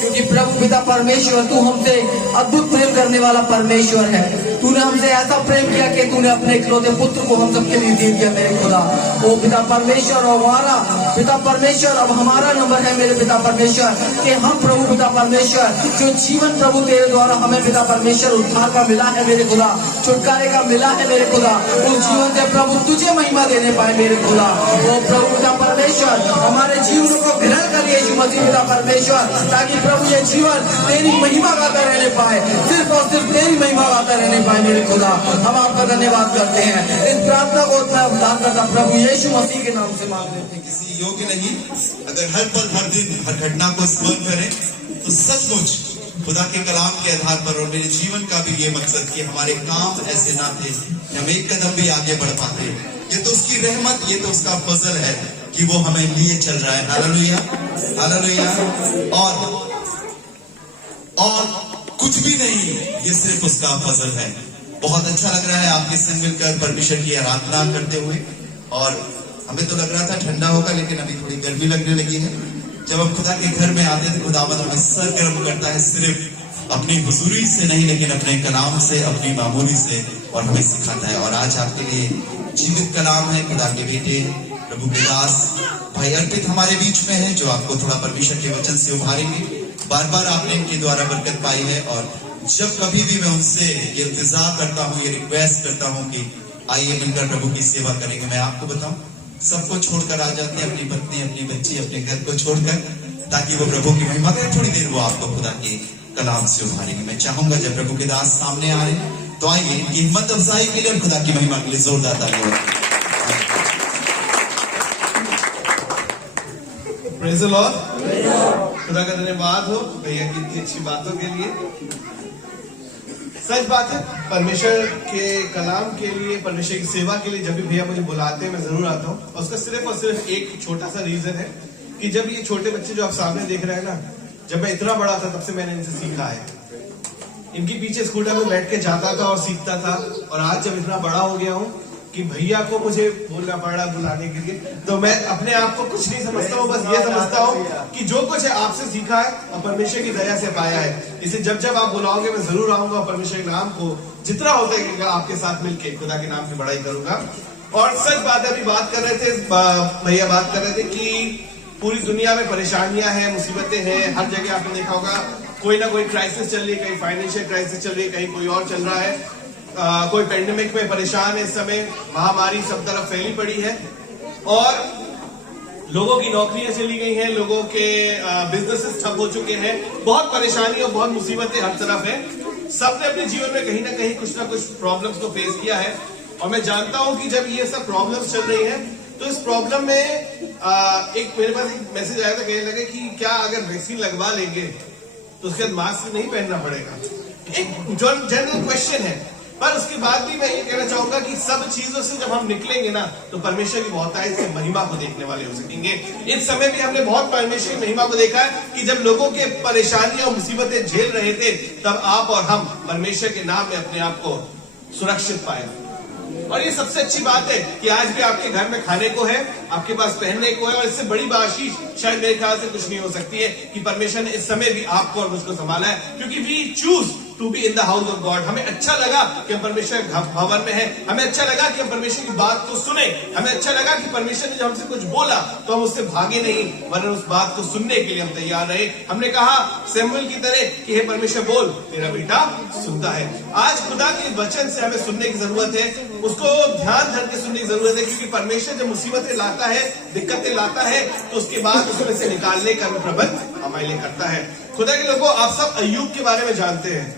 क्योंकि प्रभु पिता परमेश्वर तू हमसे अद्भुत प्रेम करने वाला परमेश्वर है। तूने हमसे ऐसा प्रेम किया कि तूने अपने इकलौते पुत्र को हम सबके लिए दे दिया मेरे खुदा। ओ पिता परमेश्वर, और हमारा पिता परमेश्वर अब हमारा नंबर है मेरे पिता परमेश्वर कि हम प्रभु पिता परमेश्वर जो जीवन प्रभु तेरे द्वारा हमें पिता परमेश्वर उद्धार का मिला है मेरे खुदा, छुटकारे का मिला है मेरे खुदा, उस जीवन से प्रभु तुझे महिमा देने पाए मेरे खुदा। ओ प्रभु पिता परमेश्वर हमारे जीवन को ग्रहण कर यीशु मसीह पिता परमेश्वर, ताकि प्रभु ये जीवन तेरी महिमा गाता रहने पाए, सिर्फ और सिर्फ तेरी महिमा गाता रहने पाए मेरे खुदा। हम आपका धन्यवाद करते हैं। इस प्रार्थना को मैं उद्धार करता प्रभु यीशु मसीह के नाम से मांग लेते हैं। किसी योग्य नहीं, अगर हर पल हर दिन हर घटना को स्मरण करें तो सचमुच खुदा के कलाम के आधार पर, और मेरे जीवन का भी ये मकसद कि हमारे काम ऐसे ना थे कि हम एक कदम भी आगे बढ़ पाते। ये तो उसकी रहमत, ये तो उसका फजल है कि वो हमें लिए चल रहा है। Hallelujah hallelujah. और कुछ भी नहीं, ये सिर्फ उसका फजल है। बहुत अच्छा लग रहा है आपके संग मिलकर परमेश्वर की आराधना करते हुए। और हमें तो लग रहा था ठंडा होगा, लेकिन अभी थोड़ी गर्मी लगने लगी है। जब हम खुदा के घर में आते थे, खुदावंद हमें सरगर्म करता है, सिर्फ अपनी हुजूरी से नहीं लेकिन अपने कलाम से, अपनी मामूली से, और हमें सिखाता है। और आज आपके लिए जीवित कलाम है खुदा के बेटे प्रभु के दास भाई अर्पित हमारे बीच में है, जो आपको थोड़ा परमेश्वर के वचन से उभारेंगे। बार बार आपने इनके द्वारा बरकत पाई है, और जब कभी भी मैं उनसे ये इंतजार करता हूँ, ये रिक्वेस्ट करता हूँ कि आइए मिलकर प्रभु की सेवा करेंगे, मैं आपको बताऊं सबको छोड़कर आ जाते हैं, अपनी पत्नी, अपनी बच्ची, अपने घर को छोड़कर, ताकि वो प्रभु की महिमा करें। थोड़ी देर वो आपको खुदा के कलाम से उभारेंगे। मैं चाहूंगा जब प्रभु के दास सामने आ रहे हैं तो आइए इनकी हिम्मत अफजाई के लिए और खुदा की महिमा के लिए जोरदार तालियां। Praise the Lord. खुदा का धन्यवाद हो भैया की इतनी अच्छी बातों के लिए। सच बात है, परमेश्वर के कलाम के लिए, परमेश्वर की सेवा के लिए जब भी भैया मुझे बुलाते हैं मैं जरूर आता हूँ। और उसका सिर्फ और सिर्फ एक छोटा सा रीजन है कि जब ये छोटे बच्चे जो आप सामने देख रहे हैं ना, जब मैं इतना बड़ा था तब से मैंने इनसे सीखा है। इनके पीछे स्कूटर में बैठ के जाता था और सीखता था। और आज जब इतना बड़ा हो गया हूँ कि भैया को मुझे बोलना पड़ा बुलाने के लिए, तो मैं अपने आप को कुछ नहीं समझता हूँ, बस ये समझता हूँ कि जो कुछ है आपसे सीखा है और परमेश्वर की दया से पाया है। इसे जब जब आप बुलाओगे मैं जरूर आऊंगा, परमेश्वर के नाम को जितना हो सकेगा आपके साथ मिलके खुदा के नाम की बड़ाई करूंगा। और सच बात है, अभी बात कर रहे थे भैया, बात कर रहे थे कि पूरी दुनिया में परेशानियां हैं, मुसीबतें हैं, हर जगह आपने देखा होगा कोई ना कोई क्राइसिस चल रही है, कहीं फाइनेंशियल क्राइसिस चल रही है, कहीं कोई और चल रहा है। कोई पेंडेमिक में परेशान है, इस समय महामारी सब तरफ फैली पड़ी है और लोगों की नौकरियां चली गई हैं, लोगों के बिजनेसेस ठप हो चुके हैं, बहुत परेशानी और बहुत मुसीबतें हर तरफ है। सबने अपने जीवन में कहीं ना कुछ प्रॉब्लम्स को फेस किया है। और मैं जानता हूं कि जब ये सब प्रॉब्लम्स चल रही हैं तो इस प्रॉब्लम में एक मेरे पास एक मैसेज आया था, कहने लगे कि क्या अगर वैक्सीन लगवा लेंगे तो उसके बाद मास्क नहीं पहनना पड़ेगा। एक जनरल क्वेश्चन है, पर उसके बाद भी मैं ये कहना चाहूंगा कि सब चीजों से जब हम निकलेंगे ना तो परमेश्वर की बहुतायत से महिमा को देखने वाले हो सकेंगे। इस समय भी हमने बहुत परमेश्वर की महिमा को देखा है कि जब लोगों के परेशानियां और मुसीबतें झेल रहे थे तब आप और हम परमेश्वर के नाम में अपने आप को सुरक्षित पाए। और ये सबसे अच्छी बात है कि आज भी आपके घर में खाने को है, आपके पास पहनने को है, और इससे बड़ी आशीष शायद मेरे ख्याल से कुछ नहीं हो सकती है कि परमेश्वर ने इस समय भी आपको और मुझको संभाला है, क्योंकि we choose to be in the house of God. हमें अच्छा लगा कि हम परमेश्वर के भवन में हैं, हमें अच्छा लगा कि हम परमेश्वर की बात को सुने, हमें अच्छा लगा कि परमेश्वर ने जब हमसे कुछ बोला तो हम उससे भागे नहीं, वरन उस बात को सुनने के लिए हम तैयार रहे। हमने कहा सैमुएल की तरह कि हे परमेश्वर बोल, तेरा बेटा सुनता है। आज खुदा के वचन से हमें सुनने की जरूरत है, उसको ध्यान धर के सुनने की जरूरत है, क्योंकि परमेश्वर जब मुसीबतें लाता है, दिक्कतें लाता है, तो उसके बाद उसमें से निकालने का प्रबंध हमारे लिए करता है। खुदा के लोगों, आप सब अय्यूब के बारे में जानते हैं।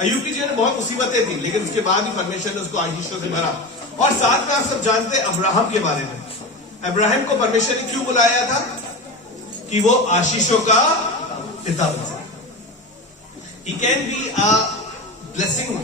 अय्यूब की जीवन में बहुत मुसीबतें थी, लेकिन उसके बाद भी परमेश्वर ने उसको आशीषों से भरा। और साथ में आप सब जानते हैं अब्राहम के बारे में। अब्राहम को परमेश्वर ने क्यों बुलाया था? कि वो आशीषों का पिता बन सके। He can be a blessing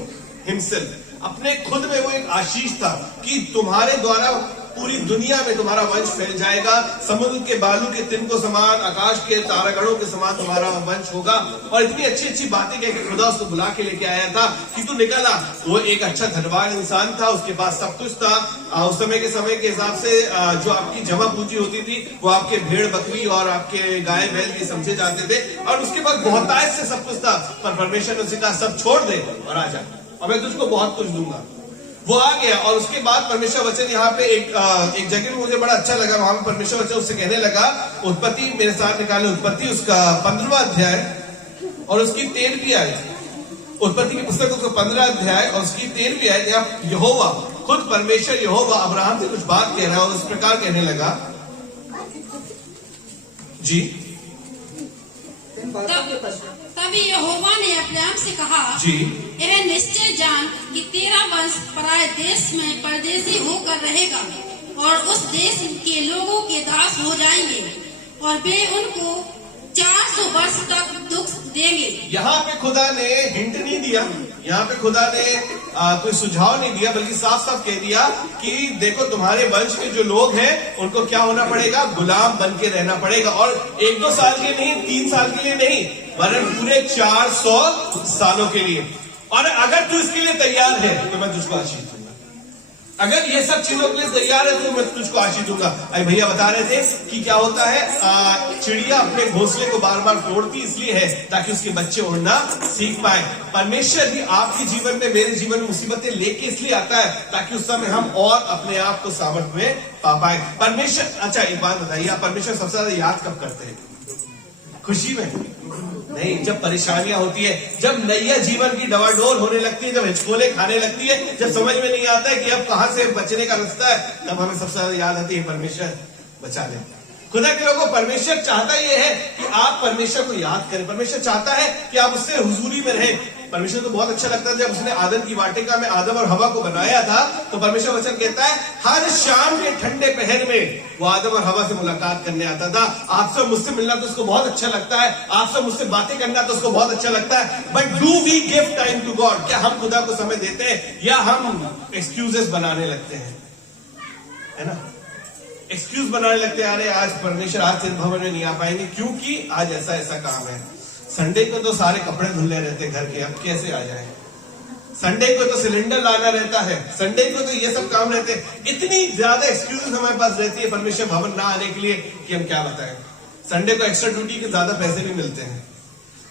himself। अपने खुद में वो एक आशीष था कि तुम्हारे द्वारा पूरी दुनिया में तुम्हारा वंश फैल जाएगा, समुद्र के बालू के तिनकों समान, आकाश के तारागणों के समान तुम्हारा वंश होगा। और इतनी अच्छी अच्छी बातें कह के खुदा उसको बुला के लेके आया था कि तू निकला। वो एक अच्छा धनवान इंसान था, उसके पास सब कुछ था। उस समय के हिसाब से जो आपकी जमा पूंजी होती थी वो आपके भेड़ बकरी और आपके गाय बैल ये समझे जाते थे, और उसके पास बहुतायत से सब कुछ था। पर परमेश्वर ने उसे कहा सब छोड़ दे और आ जा, और मैं तुझको बहुत कुछ दूंगा। वो आ गया, और उसके बाद परमेश्वर वचन यहाँ पे एक जगह में मुझे बड़ा अच्छा लगा। वहां पे परमेश्वर वचन उससे कहने लगा, उत्पत्ति मेरे साथ निकाले, उत्पत्ति उसका 15वां अध्याय और उसकी 13वीं आयत। उत्पत्ति की पुस्तक उसका 15 अध्याय और उसकी 13वीं आयत। यहाँ यहोवा, खुद परमेश्वर यहोवा अब्राहम से कुछ बात कह रहा है और इस प्रकार कहने लगा जी। तभी यहोवा ने अब्राहम से कहा, जी, यह निश्चय जान कि तेरा वंश पराये देश में परदेशी होकर रहेगा, और उस देश के लोगों के दास हो जाएंगे, और वे उनको 400 वर्ष तक दुख देंगे। यहाँ पे खुदा ने हिंट नहीं दिया, यहाँ पे खुदा ने कोई सुझाव नहीं दिया, बल्कि साफ साफ कह दिया कि देखो तुम्हारे वंश के जो लोग हैं उनको क्या होना पड़ेगा, गुलाम बन के रहना पड़ेगा। और 1-2 साल के लिए नहीं, 3 साल के लिए नहीं, वरन पूरे 400 सालों के लिए। और अगर तू इसके लिए तैयार है तो मैं तुझको आशीष दूंगा। अगर ये सब चीजों के लिए तैयार है तो मैं तुझको आशीष दूंगा। अरे भैया बता रहे थे कि क्या होता है, चिड़िया अपने घोंसले को बार बार तोड़ती इसलिए है ताकि उसके बच्चे उड़ना सीख पाए। परमेश्वर भी आपके जीवन में, मेरे जीवन में मुसीबतें लेके इसलिए आता है ताकि उस समय हम और अपने आप को सामर्थ्य में पा पाए। परमेश्वर, अच्छा एक बात बताइए, आप परमेश्वर सबसे ज्यादा याद कब करते हैं? खुशी में नहीं, जब परेशानियां होती है, जब नैया जीवन की डवाडोल होने लगती है, जब हिचकोले खाने लगती है, जब समझ में नहीं आता है कि अब कहां से बचने का रास्ता है, तब हमें सबसे ज्यादा याद आती है परमेश्वर बचा ले। खुदा के लोगों, परमेश्वर चाहता ये है कि आप परमेश्वर को याद करें। परमेश्वर चाहता है कि आप उससे हुजूरी में रहें। परमेश्वर को बहुत अच्छा लगता है जब उसने आदम की वाटिका में आदम और हवा को बनाया था, तो परमेश्वर वचन कहता है हर शाम के ठंडे पहर में वो आदम और हवा से मुलाकात करने आता था। आपसे मुझसे मिलना तो उसको बहुत अच्छा लगता है, आपसे मुझसे बातें करना तो उसको बहुत अच्छा लगता है। But do we give time to God? क्या हम खुदा को समय देते हैं या हम एक्सक्यूजेस बनाने लगते हैं? है ना, एक्सक्यूज बनाने लगते हैं, अरे आज परमेश्वर आज सिर्फ भवन में नहीं आ पाएंगे क्योंकि आज ऐसा ऐसा काम है। संडे को तो सारे कपड़े धुलने रहते घर के, अब कैसे आ जाए? संडे को तो सिलेंडर लाना रहता है, संडे को तो ये सब काम रहते हैं। इतनी ज्यादा एक्सक्यूज हमारे पास रहती है परमेश्वर भवन ना आने के लिए कि हम क्या बताएं। संडे को एक्स्ट्रा ड्यूटी के ज्यादा पैसे भी मिलते हैं।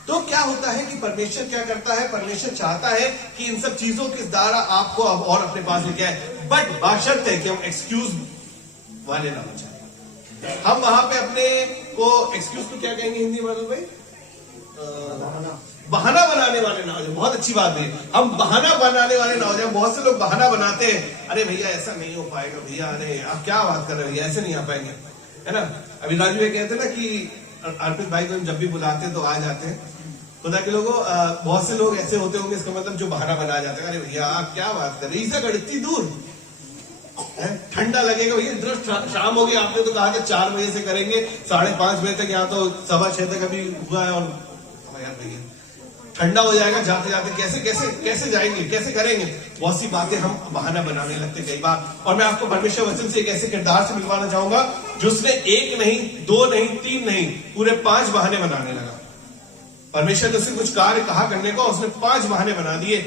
तो क्या होता है कि परमेश्वर क्या करता है, परमेश्वर चाहता है कि इन सब चीजों के द्वारा आपको अब और अपने पास लेके आए, बट बशर्ते है कि हम एक्सक्यूज वाले ना हो जाए। हम वहां पे अपने को एक्सक्यूज को क्या कहेंगे हिंदी में भाई? बहाना बनाने वाले ना हो जाए। बहुत अच्छी बात है, हम बहाना बनाने वाले ना हो जाए। बहुत से लोग बहाना बनाते हैं, अरे भैया ऐसा नहीं हो पाएगा, भैया अरे आप क्या बात कर रहे हो भैया, ऐसे नहीं आ पाएंगे, है ना। अभी राजू भाई कहते ना कि अर्पित भाई को जब भी बुलाते हैं तो आ जाते हैं। खुदा के लोगों, बहुत से लोग ऐसे होते होंगे, इसका मतलब जो बहाना बना जाते हैं, अरे भैया आप क्या बात कर रहे हैं, ईसा इतनी दूर ठंडा लगेगा भैया, इधर शाम हो गई, आपने तो कहा कि 4 बजे से करेंगे, 5:30 बजे तक, यहाँ तो 6:15 तक अभी हुआ है, और यार भैया ठंडा हो जाएगा, जाते जाते कैसे कैसे कैसे जाएंगे, कैसे करेंगे। बहुत सी बातें हम बहाना बनाने लगते कई बार। और मैं आपको परमेश्वर वचन से एक ऐसे किरदार से मिलवाना चाहूंगा जो उसने 1 नहीं, 2 नहीं, 3 नहीं, पूरे 5 बहाने बनाने लगा। परमेश्वर ने उसे कुछ कार्य कहा करने को, उसने 5 बहाने बना दिए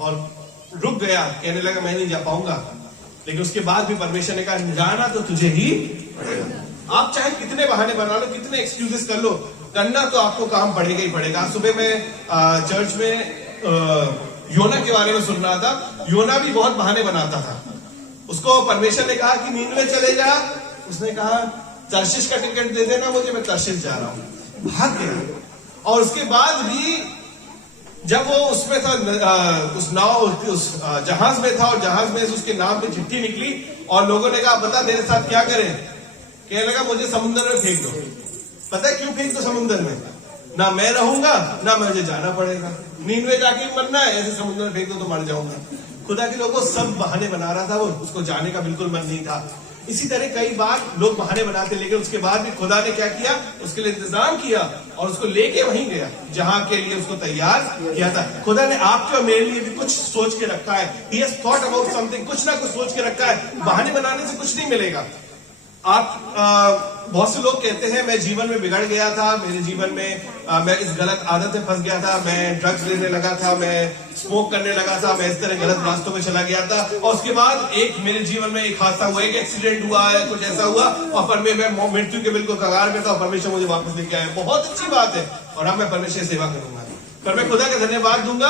और रुक गया, कहने लगा मैं नहीं जा पाऊंगा। लेकिन उसके बाद भी परमेश्वर ने कहा जाना तो तुझे ही पड़ेगा। आप चाहे कितने बहाने बना लो, कितने एक्सक्यूजेस कर लो, करना तो आपको काम पड़ेगा ही पड़ेगा। सुबह में चर्च में योना के बारे में सुन रहा था। योना भी बहुत बहाने बनाता था। उसको परमेश्वर ने कहा कि नीनवे चले जा, उसने कहा तर्शिश का टिकट दे देना मुझे, मैं तर्शिश जा रहा हूं, भाग गया। और उसके बाद भी जब वो उसमें था, उस नाव, उस जहाज में था और जहाज में से उसके नाम पे चिट्ठी निकली और लोगों ने कहा बता तेरे साथ क्या करें। कहने लगा मुझे समुद्र में फेंक दो। पता है क्यों फेंक दो समुद्र में? ना मैं रहूंगा ना मुझे जाना पड़ेगा, नीनवे जाके मरना है, ऐसे समुद्र में फेंक दो तो मर जाऊंगा। खुदा के लोगों सब बहाने बना रहा था, वो उसको जाने का बिल्कुल मन नहीं था। इसी तरह कई बार लोग बहाने बनाते, लेकिन उसके बाद भी खुदा ने क्या किया, उसके लिए इंतजाम किया और उसको लेके वहीं गया जहां के लिए उसको तैयार किया था। खुदा ने आपके और मेरे लिए भी कुछ सोच के रखा है। He has thought about something, कुछ ना कुछ सोच के रखा है। बहाने बनाने से कुछ नहीं मिलेगा। आप बहुत से लोग कहते हैं मैं जीवन में बिगड़ गया था, मेरे जीवन में मैं इस गलत आदत में फंस गया था, मैं ड्रग्स लेने लगा था, मैं स्मोक करने लगा था, मैं इस तरह गलत रास्तों में चला गया था और उसके बाद एक मेरे जीवन में एक हादसा हुआ, एक एक्सीडेंट हुआ है, कुछ ऐसा हुआ और पर मैं मृत्यु के बिल्कुल कगार में था और परमेश्वर मुझे वापस लेके आया। बहुत अच्छी बात है और अब मैं परमेश्वर की सेवा करूंगा। पर मैं खुदा का धन्यवाद दूंगा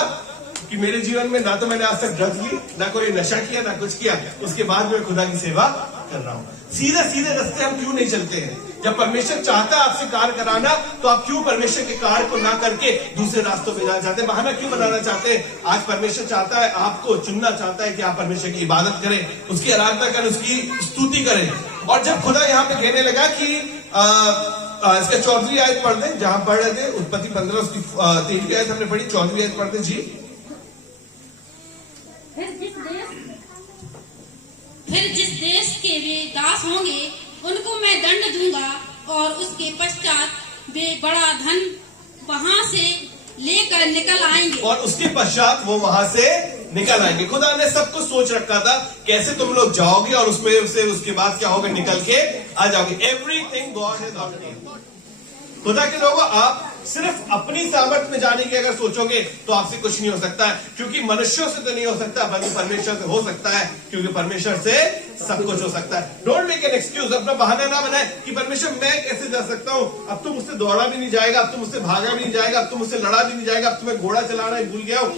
कि मेरे जीवन में ना तो मैंने आज तक ड्रग्स ली, ना कोई नशा किया, ना कुछ किया, उसके बाद मैं खुदा की सेवा कर रहा हूं। सीधे सीधे रास्ते हम क्यों नहीं चलते हैं? जब परमेश्वर चाहता है आपसे कार्य कराना तो आप क्यों परमेश्वर के कार्य को ना करके दूसरे रास्तों पे जाना चाहते हैं, बहाना क्यों बनाना चाहते हैं? आज परमेश्वर चाहता है, आपको चुनना चाहता है कि आप परमेश्वर की इबादत करें, उसकी आराधना करें, उसकी स्तुति करें। और जब खुदा यहाँ पे कहने लगा कि इसका 14वीं आयत पढ़ दे, जहां पढ़ रहे थे उत्पत्ति 15 उसकी 3वीं आयत हमने पढ़ी, 14वीं आयत पढ़ दे जी। फिर जिस देश के वे दास होंगे उनको मैं दंड दूंगा और उसके पश्चात वे बड़ा धन वहां से लेकर निकल आएंगे। और उसके पश्चात वो वहां से निकल आएंगे। खुदा ने सब कुछ सोच रखा था कैसे तुम लोग जाओगे और उसमें से उसके बाद क्या होगा, निकल के आ जाओगे। Everything God has ordained. खुदा के लोगों, आप सिर्फ अपनी सामर्थ्य में जाने की अगर सोचोगे तो आपसे कुछ नहीं हो सकता है, क्योंकि मनुष्यों से तो नहीं हो सकता, बल्कि परमेश्वर से हो सकता है, क्योंकि परमेश्वर से सब कुछ हो सकता है। डोंट मेक एन एक्सक्यूज, अपना बहाना ना बनाए कि परमेश्वर मैं कैसे जा सकता हूं, अब तो मुझसे दौड़ा भी नहीं जाएगा, अब तो मुझसे भागा भी नहीं जाएगा, अब तो मुझसे लड़ा भी नहीं जाएगा, अब तुम्हें घोड़ा चलाना ही भूल गया हूं।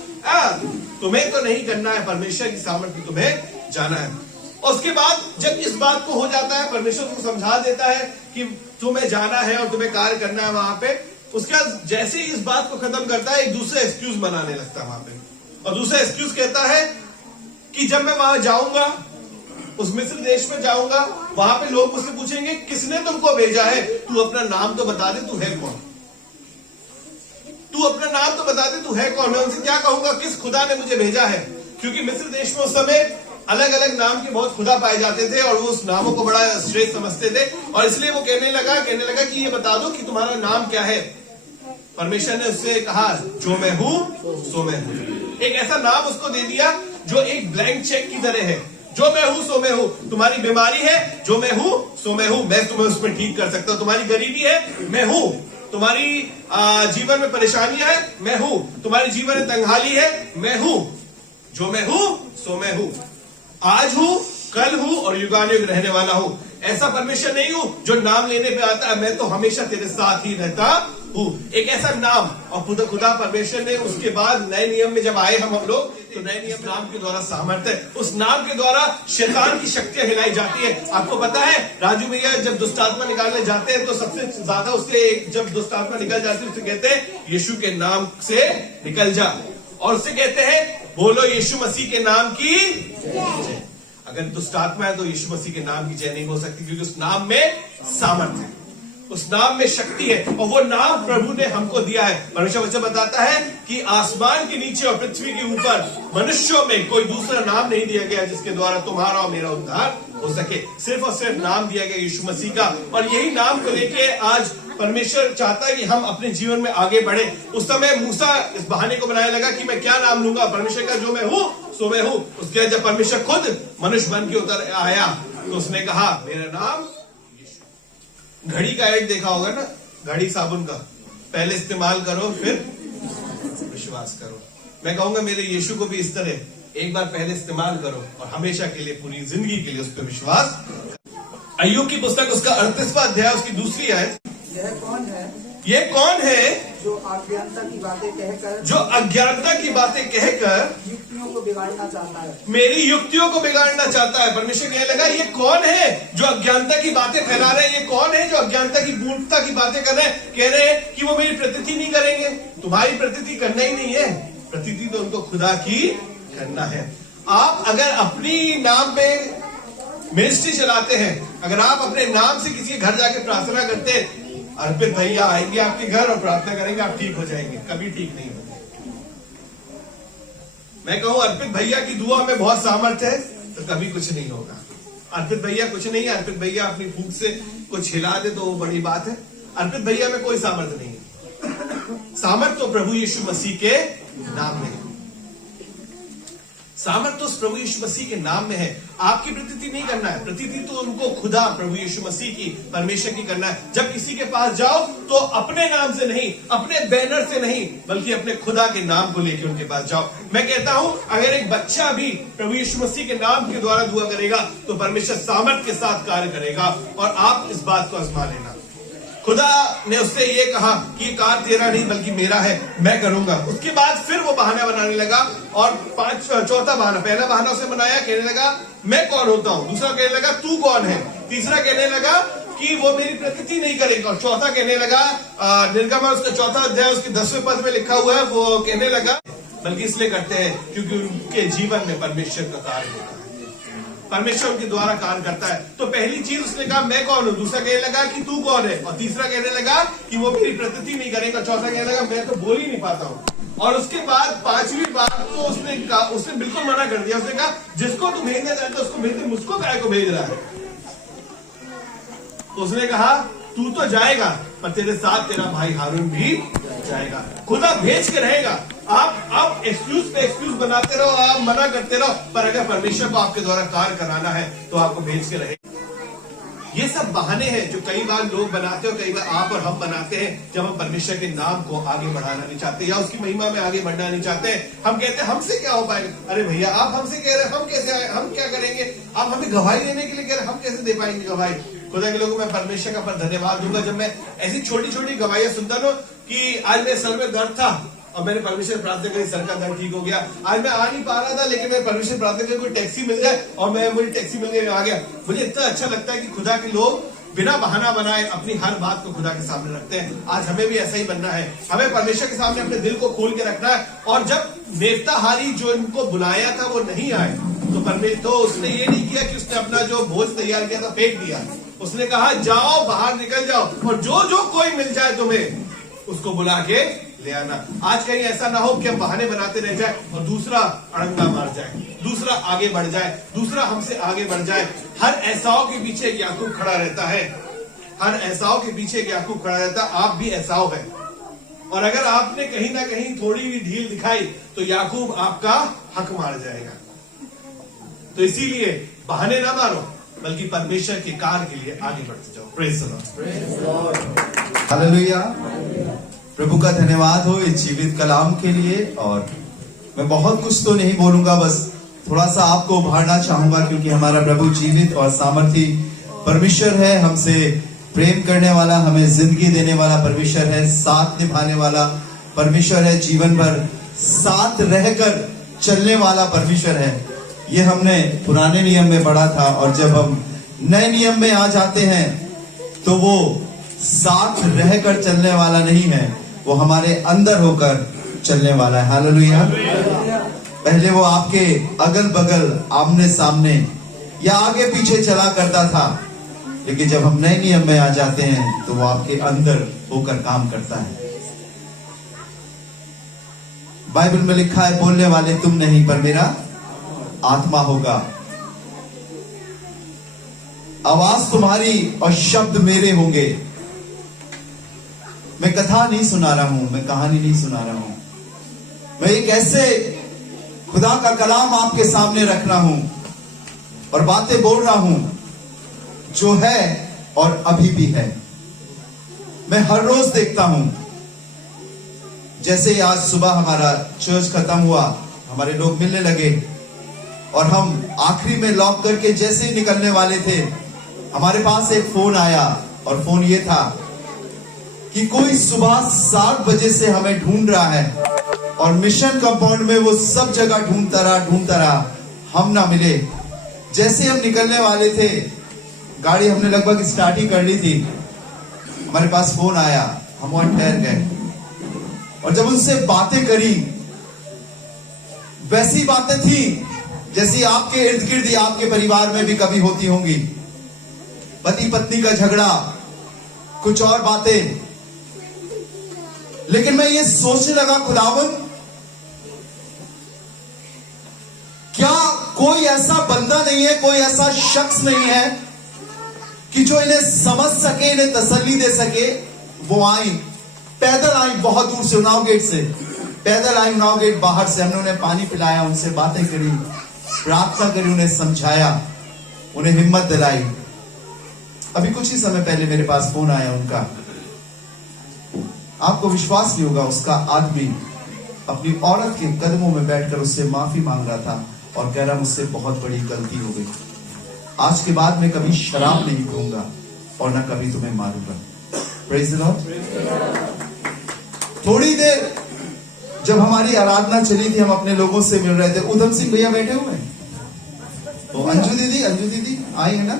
तुम्हें तो नहीं करना है, परमेश्वर की सामर्थ्य तुम्हें जाना है। और उसके बाद जब इस बात को हो जाता है, परमेश्वर को समझा देता है कि तुम्हें जाना है और तुम्हें कार्य करना है वहां पे, उसका जैसे ही इस बात को खत्म करता है, एक दूसरा एक्सक्यूज बनाने लगता है वहां पे। और दूसरा एक्सक्यूज कहता है कि जब मैं वहां जाऊंगा, उस मिस्र देश में जाऊंगा, वहां पे लोग मुझसे पूछेंगे किसने तुमको भेजा है, तू अपना नाम तो बता दे, तू है कौन, तू अपना नाम तो बता दे, तू है कौन। मैं उनसे क्या कहूंगा, किस खुदा ने मुझे भेजा है? क्योंकि मिस्र देश में उस समय अलग अलग नाम के बहुत खुदा पाए जाते थे और वो उस नामों को बड़ा श्रेष्ठ समझते थे, और इसलिए वो कहने लगा कि ये बता दो कि तुम्हारा नाम क्या है। परमेश्वर ने उससे कहा जो मैं हूं सो मैं हूं। एक ऐसा नाम उसको दे दिया जो एक ब्लैंक चेक की तरह है, जो मैं हूं सो मैं हूं। तुम्हारी बीमारी है, जो मैं हूं सो मैं हूं, मैं तुम्हें उसमें ठीक कर सकता हूं। तुम्हारी गरीबी है, मैं हूं। तुम्हारी जीवन में परेशानियां है, मैं हूं। तुम्हारे जीवन में तंगहाली है, मैं हूं। जो मैं हूं सो मैं हूं, आज हूं, कल हूं और युगानुयुग रहने वाला हूं। ऐसा परमेश्वर नहीं हूं जो नाम लेने पे आता है, मैं तो हमेशा तेरे साथ ही रहता हूं। एक ऐसा नाम, और खुदा परमेश्वर ने उसके बाद नए नियम में जब आए हम लोग, तो नए नियम नाम के द्वारा सामर्थ्य है, उस नाम के द्वारा शैतान की शक्तियां हिलाई जाती है। आपको पता है राजू भैया जब दुष्ट आत्मा निकालने जाते हैं तो सबसे ज्यादा उससे जब दुष्ट आत्मा निकल जाती है, उससे कहते हैं यीशु के नाम से निकल जा, और उससे कहते हैं बोलो यीशु मसीह के नाम की जय। अगर दुष्ट आत्मा है तो यीशु मसीह के नाम की जय नहीं हो सकती, क्योंकि उस नाम में सामर्थ्य है, उस नाम में शक्ति है, और वो नाम प्रभु ने हमको दिया है। परमेश्वर वचन बताता है कि आसमान के नीचे और पृथ्वी के ऊपर मनुष्यों में कोई दूसरा नाम नहीं दिया गया जिसके द्वारा तुम्हारा और मेरा उद्धार हो सके। सिर्फ और सिर्फ नाम दिया गया यीशु मसीह का, और यही नाम को लेके आज परमेश्वर चाहता है कि हम अपने जीवन में आगे बढ़े। उस समय मूसा इस बहाने को बनाने लगा कि मैं क्या नाम लूंगा, परमेश्वर का जो मैं हूं सो मैं हूं। उसके बाद जब परमेश्वर खुद मनुष्य बन के उतर आया तो उसने कहा मेरा नाम यीशु। घड़ी का ऐड देखा होगा ना, घड़ी साबुन का, पहले इस्तेमाल करो फिर विश्वास करो। मैं कहूंगा मेरे यीशु को भी इस तरह एक बार पहले इस्तेमाल करो और हमेशा के लिए, पूरी जिंदगी के लिए उस पर विश्वास। अय्यूब की पुस्तक उसका 38वां अध्याय उसकी दूसरी आयत, यह कौन है ये कौन है जो अज्ञानता की बातें कहकर जो अज्ञानता की बातें कहकर युक्तियों को बिगाड़ना चाहता है। मेरी युक्तियों को बिगाड़ना चाहता है। परमेश्वर कहने लगा ये कौन है जो अज्ञानता की बातें फैला रहे हैं, ये कौन है जो अज्ञानता की मूर्खता की बातें कर रहे हैं। कह रहे हैं कि वो मेरी प्रतीति नहीं करेंगे। तुम्हारी प्रतीति करना ही नहीं है, प्रतीति तो उनको खुदा की करना है। आप अगर अपनी नाम पे मिनिस्ट्री चलाते हैं, अगर आप अपने नाम से किसी के घर जाके प्रार्थना करते हैं, अर्पित भैया आएंगे आपके घर और प्रार्थना करेंगे, आप ठीक हो जाएंगे, कभी ठीक नहीं होंगे। मैं कहूं अर्पित भैया की दुआ में बहुत सामर्थ्य है, तो कभी कुछ नहीं होगा। अर्पित भैया कुछ नहीं है, अर्पित भैया अपनी फूंक से कुछ हिला दे तो वो बड़ी बात है। अर्पित भैया में कोई सामर्थ्य नहीं है। सामर्थ्य तो प्रभु यीशु मसीह के नाम में है। सामर्थ्य तो प्रभु यीशु मसीह के नाम में है। आपकी प्रतीति नहीं करना है, प्रतीति तो उनको खुदा प्रभु यीशु मसीह की, परमेश्वर की करना है। जब किसी के पास जाओ तो अपने नाम से नहीं, अपने बैनर से नहीं, बल्कि अपने खुदा के नाम को लेकर उनके पास जाओ। मैं कहता हूं अगर एक बच्चा भी प्रभु यीशु मसीह के नाम के द्वारा दुआ करेगा तो परमेश्वर सामर्थ्य के साथ कार्य करेगा। और आप इस बात को आजमा लेना। खुदा ने उससे ये कहा कि ये कार तेरा नहीं बल्कि मेरा है, मैं करूंगा। उसके बाद फिर वो बहाना बनाने लगा और चौथा बहाना, पहला बहाना उसने बनाया, कहने लगा मैं कौन होता हूं। दूसरा कहने लगा तू कौन है। तीसरा कहने लगा कि वो मेरी प्रतीति नहीं करेगा। और चौथा कहने लगा, निर्गमा उसका चौथा अध्याय उसके 10वें पद में लिखा हुआ है, वो कहने लगा बल्कि इसलिए करते हैं क्योंकि उनके जीवन में परमेश्वर का कार्य होता है, परमेश्वर उनके द्वारा कार्य करता है। तो पहली चीज उसने कहा मैं कौन हूं, दूसरा कहने लगा कि तू कौन है, और तीसरा कहने लगा कि वो मेरी प्रतीति नहीं करेगा, चौथा कहने लगा मैं तो बोल ही नहीं पाता हूं। और उसके बाद पांचवी बात तो उसने बिल्कुल मना कर दिया। उसने कहा जिसको तू भेजना चाहता उसको भेज दे, मुझको काय को भेज रहा है। तो उसने कहा तू तो जाएगा पर तेरे साथ तेरा भाई हारून भी जाएगा। खुदा भेज के रहेगा। आप एक्सक्यूज पे एक्सक्यूज बनाते रहो, आप मना करते रहो, पर अगर परमेश्वर को आपके द्वारा कार्य कराना है तो आपको भेज के रहेगा। ये सब बहाने हैं जो कई बार लोग बनाते हो, कई बार आप और हम बनाते हैं जब हम परमेश्वर के नाम को आगे बढ़ाना नहीं चाहते या उसकी महिमा में आगे बढ़ना नहीं चाहते। हम कहते हैं हमसे क्या हो पाएगा। अरे भैया आप हमसे कह रहे हैं, हम कैसे आए, हम क्या करेंगे। आप हमें गवाही देने के लिए कह रहे हैं, हम कैसे दे पाएंगे गवाही। खुदा के लोगों में परमेश्वर का पर धन्यवाद दूंगा जब मैं ऐसी छोटी छोटी गवाहियां सुनता हूं कि आज मेरे सर में दर्द था और मैंने परमेश्वर प्रार्थना करी, सर का दर्द ठीक हो गया। आज मैं आ नहीं पा रहा था लेकिन मैं परमेश्वर प्रार्थना करी कोई टैक्सी मिल जाए और मुझे टैक्सी मिल गई, आ गया। मुझे इतना अच्छा लगता है कि खुदा के लोग बिना बहाना बनाए अपनी हर बात को खुदा के सामने रखते हैं। आज हमें भी ऐसा ही बनना है। हमें परमेश्वर के सामने अपने दिल को खोल के रखना है। और जब नेफ्ताहारी जो इनको बुलाया था वो नहीं आए तो उसने ये नहीं किया कि उसने अपना जो भोज तैयार किया था फेंक दिया। उसने कहा जाओ बाहर निकल जाओ और जो कोई मिल जाए तुम्हें उसको बुला के ले आना। आज कहीं ऐसा ना हो कि हम बहाने बनाते रह जाए और दूसरा अड़ंगा मार जाए, दूसरा आगे बढ़ जाए, दूसरा हमसे आगे बढ़ जाए। हर एसाव के पीछे एक याकूब खड़ा रहता है। हर एसाव के पीछे एक याकूब खड़ा रहता है। आप भी एसाव है और अगर आपने कहीं ना कहीं थोड़ी भी ढील दिखाई तो याकूब आपका हक मार जाएगा। तो इसीलिए बहाने ना मारो बल्कि परमेश्वर के कार्य के लिए आगे बढ़ते जाओ। Praise the Lord. हालेलुया। प्रभु का धन्यवाद हो इस जीवित कलाम के लिए। और मैं बहुत कुछ तो नहीं बोलूंगा, बस थोड़ा सा आपको उभारना चाहूंगा क्योंकि हमारा प्रभु जीवित और सामर्थी परमेश्वर है। हमसे प्रेम करने वाला, हमें जिंदगी देने वाला परमेश्वर है, साथ निभाने वाला परमेश्वर है, जीवन भर साथ रहकर चलने वाला परमेश्वर है। ये हमने पुराने नियम में पढ़ा था और जब हम नए नियम में आ जाते हैं तो वो साथ रहकर चलने वाला नहीं है, वो हमारे अंदर होकर चलने वाला है। हालेलुया। पहले वो आपके अगल बगल, आमने सामने या आगे पीछे चला करता था, लेकिन जब हम नए नियम में आ जाते हैं तो वो आपके अंदर होकर काम करता है। बाइबल में लिखा है बोलने वाले तुम नहीं पर मेरा आत्मा होगा, आवाज तुम्हारी और शब्द मेरे होंगे। मैं कथा नहीं सुना रहा हूं, मैं कहानी नहीं सुना रहा हूं, मैं एक ऐसे खुदा का कलाम आपके सामने रख रहा हूं और बातें बोल रहा हूं जो है और अभी भी है। मैं हर रोज देखता हूं, जैसे ही आज सुबह हमारा चर्च खत्म हुआ, हमारे लोग मिलने लगे और हम आखिरी में लॉक करके जैसे ही निकलने वाले थे, हमारे पास एक फोन आया और फोन ये था कि कोई सुबह 7 बजे से हमें ढूंढ रहा है और मिशन कंपाउंड में वो सब जगह ढूंढता रहा, हम ना मिले। जैसे हम निकलने वाले थे, गाड़ी हमने लगभग स्टार्ट ही कर ली थी, हमारे पास फोन आया, हम वहां ठहर गए और जब उनसे बातें करी, वैसी बातें थी जैसी आपके इर्द गिर्द या आपके परिवार में भी कभी होती होंगी। पति पत्नी का झगड़ा, कुछ और बातें। लेकिन मैं ये सोचने लगा, खुदावन, क्या कोई ऐसा बंदा नहीं है, कोई ऐसा शख्स नहीं है कि जो इन्हें समझ सके, इन्हें तसल्ली दे सके। वो आई, पैदल आई, बहुत दूर से, उन्नाव गेट से पैदल आई, उन्नाव गेट बाहर से। हमने उन्हें पानी पिलाया, उनसे बातें करी, प्रार्थना करी, उन्हें समझाया, उन्हें हिम्मत दिलाई। अभी कुछ ही समय पहले मेरे पास फोन आया उनका। आपको विश्वास नहीं होगा, उसका आदमी अपनी औरत के कदमों में बैठकर उससे माफी मांग रहा था और कह रहा, मुझसे बहुत बड़ी गलती हो गई, आज के बाद मैं कभी शराब नहीं पीऊंगा और ना कभी तुम्हें मारूंगा। Praise the Lord. थोड़ी देर जब हमारी आराधना चली थी, हम अपने लोगों से मिल रहे थे। उधम सिंह भैया बैठे हुए हैं, तो अंजू दीदी आई है ना।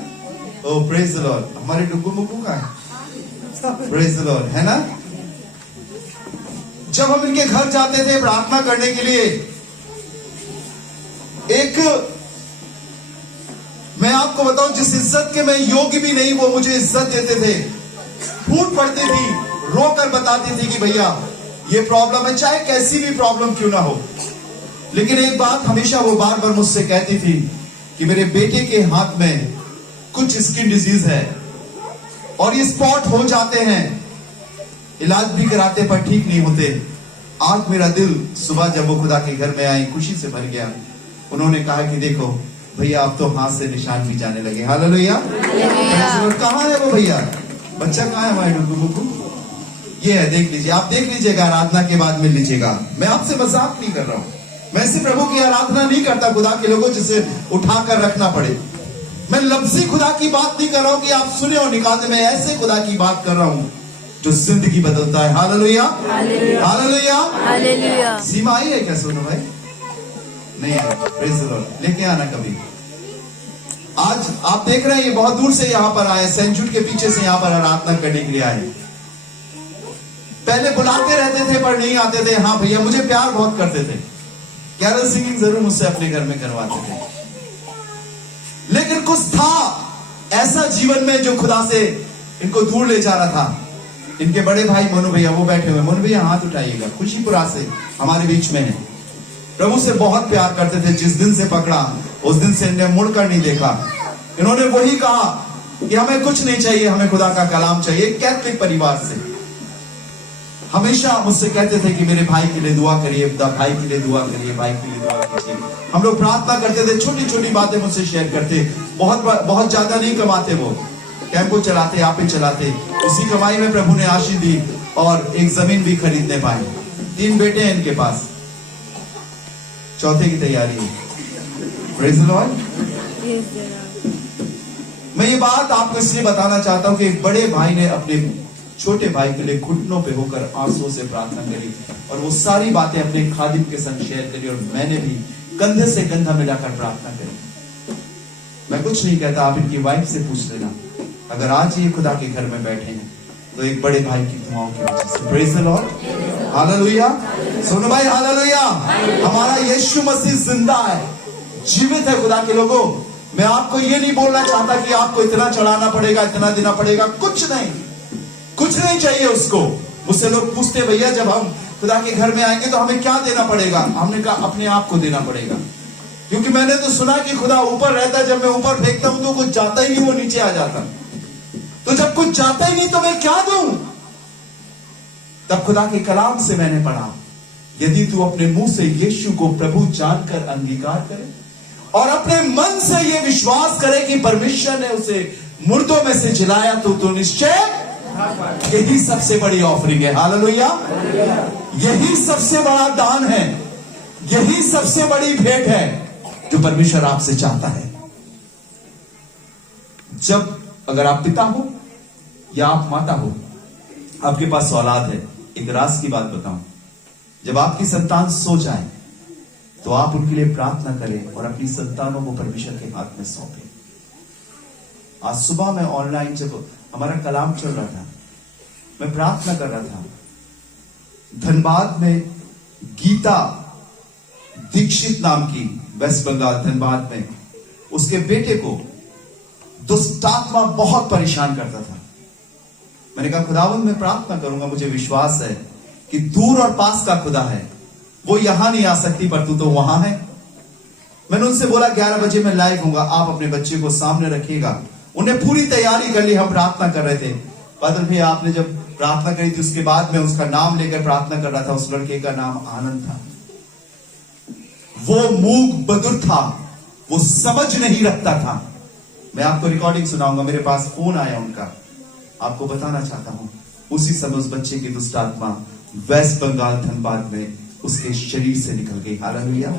ओ प्रेज़ द लॉर्ड। हमारे डुग्गू मुग्गू का है, प्रेज़ द लॉर्ड, है ना। जब हम इनके घर जाते थे प्रार्थना करने के लिए, एक, मैं आपको बताऊं, जिस इज्जत के मैं योग्य भी नहीं, वो मुझे इज्जत देते थे। फूट पड़ती थी, रोकर बताती थी कि भैया ये प्रॉब्लम है, चाहे कैसी भी प्रॉब्लम क्यों ना हो। लेकिन एक बात हमेशा वो बार बार मुझसे कहती थी कि मेरे बेटे के हाथ में कुछ स्किन डिजीज है और ये स्पॉट हो जाते हैं, इलाज भी कराते पर ठीक नहीं होते। आज मेरा दिल सुबह जब वो खुदा के घर में आई, खुशी से भर गया। उन्होंने कहा कि देखो भैया, अब तो हाथ से निशान भी जाने लगे। हालेलुया। कहाँ है वो भैया, बच्चा कहाँ है हमारे डुग्गू मुग्गू? ये है, देख लीजिए, आप देख लीजिएगा, आराधना के बाद मिल लीजिएगा। मैं आपसे मजाक नहीं कर रहा हूं, मैं ऐसे प्रभु की आराधना नहीं करता खुदा के लोगों जिसे उठाकर रखना पड़े। मैं लफ्जी खुदा की बात नहीं कर रहा हूं कि आप सुने और निकाले, मैं ऐसे खुदा की बात कर रहा हूं जो जिंदगी बदलता है। Hallelujah, hallelujah, hallelujah. सीमा आई है क्या? सुनो भाई, नहीं है, प्रेज़ द लॉर्ड। लेके आना कभी। आज आप देख रहे हैं, ये बहुत दूर से यहाँ पर आए, सेंट जूड के पीछे से यहाँ पर आराधना करने के लिए आए। पहले बुलाते रहते थे पर नहीं आते थे। हाँ भैया, मुझे प्यार बहुत करते थे, कैरल सिंगिंग जरूर मुझसे अपने घर में करवाते थे। लेकिन कुछ था ऐसा जीवन में जो खुदा से इनको दूर ले जा रहा था। इनके बड़े भाई मोनू भैया, वो बैठे हुए, मोनू भैया हाथ उठाइएगा, खुशीपुरा से हमारे बीच में है। प्रभु से बहुत प्यार करते थे। जिस दिन से पकड़ा उस दिन से इन्हें मुड़कर नहीं देखा। इन्होंने वही कहा कि हमें कुछ नहीं चाहिए, हमें खुदा का कलाम चाहिए। कैथलिक परिवार से हमेशा मुझसे कहते थे कि मेरे भाई के लिए दुआ करिए, भाई के लिए दुआ करिए, भाई के लिए दुआ कीजिए। हम लोग प्रार्थना करते थे, छोटी छोटी बातें मुझसे शेयर करते। बहुत ज्यादा नहीं कमाते, वो टेम्पो चलाते, आप ही चलाते। उसी कमाई में प्रभु ने आशीष दी और एक जमीन भी खरीदने पाए। 3 बेटे हैं इनके पास, चौथे की तैयारी है। Praise the Lord. मैं ये बात आपको इसलिए बताना चाहता हूं कि एक बड़े भाई ने अपने छोटे भाई के लिए घुटनों पे होकर आंसुओं से प्रार्थना करी और वो सारी बातें अपने खादिम के संग शेयर करी और मैंने भी कंधे से कंधा मिलाकर प्रार्थना करी। मैं कुछ नहीं कहता, आप इनकी वाइफ से पूछ लेना। अगर आज ये खुदा के घर में बैठे हैं तो एक बड़े भाई की दुआओं की वजह से। Praise the Lord, hallelujah. सुनो भाई, हालेलुया। हमारा यीशु मसीह जिंदा है, जीवित है। खुदा के लोगों, मैं आपको ये नहीं बोलना चाहता कि आपको इतना चढ़ाना पड़ेगा, इतना देना पड़ेगा, कुछ नहीं, कुछ नहीं चाहिए उसको। मुझसे लोग पूछते, भैया जब हम खुदा के घर में आएंगे तो हमें क्या देना पड़ेगा? हमने कहा अपने आप को देना पड़ेगा, क्योंकि मैंने तो सुना कि खुदा ऊपर रहता है, जब मैं ऊपर फेंकता हूं तो कुछ जाता ही नहीं, वो नीचे आ जाता। तो जब कुछ जाता ही नहीं तो मैं क्या दूं? तब खुदा के कलाम से मैंने पढ़ा, यदि तू अपने मुंह से यीशु को प्रभु जानकर अंगीकार करे और अपने मन से यह विश्वास करे कि परमेश्वर ने उसे मुर्दों में से जिलाया, तो निश्चय यही सबसे बड़ी ऑफरिंग है। हालेलुया। यही सबसे बड़ा दान है, यही सबसे बड़ी भेंट है जो परमेश्वर आपसे चाहता है। जब अगर आप पिता हो या आप माता हो, आपके पास औलाद है, एक राज की बात बताऊं, जब आपकी संतान सो जाए तो आप उनके लिए प्रार्थना करें और अपनी संतानों को परमेश्वर के हाथ में सौंपें। आज सुबह मैं ऑनलाइन जब हमारा कलाम चल रहा था, मैं प्रार्थना कर रहा था, धनबाद में गीता दीक्षित नाम की, वेस्ट बंगाल धनबाद में, उसके बेटे को दुष्टात्मा बहुत परेशान करता था। मैंने कहा खुदावंद मैं प्रार्थना करूंगा, मुझे विश्वास है कि दूर और पास का खुदा है, वो यहां नहीं आ सकती पर तू तो वहां है। मैंने उनसे बोला 11 बजे मैं लाइव हूंगा, आप अपने बच्चे को सामने रखिएगा। उन्हें पूरी तैयारी कर ली, हम प्रार्थना कर रहे थे। पादर भैया आपने जब प्रार्थना करी थी उसके बाद मैं उसका नाम लेकर प्रार्थना कर रहा था। उस लड़के का नाम आनंद था। वो मूक बधिर था, वो समझ नहीं रखता था। मैं आपको रिकॉर्डिंग सुनाऊंगा, मेरे पास फोन आया उनका, आपको बताना चाहता हूं। उसी समय उस बच्चे की दुष्ट आत्मा वेस्ट बंगाल धनबाद में उसके शरीर से निकल गई। हालेलुया।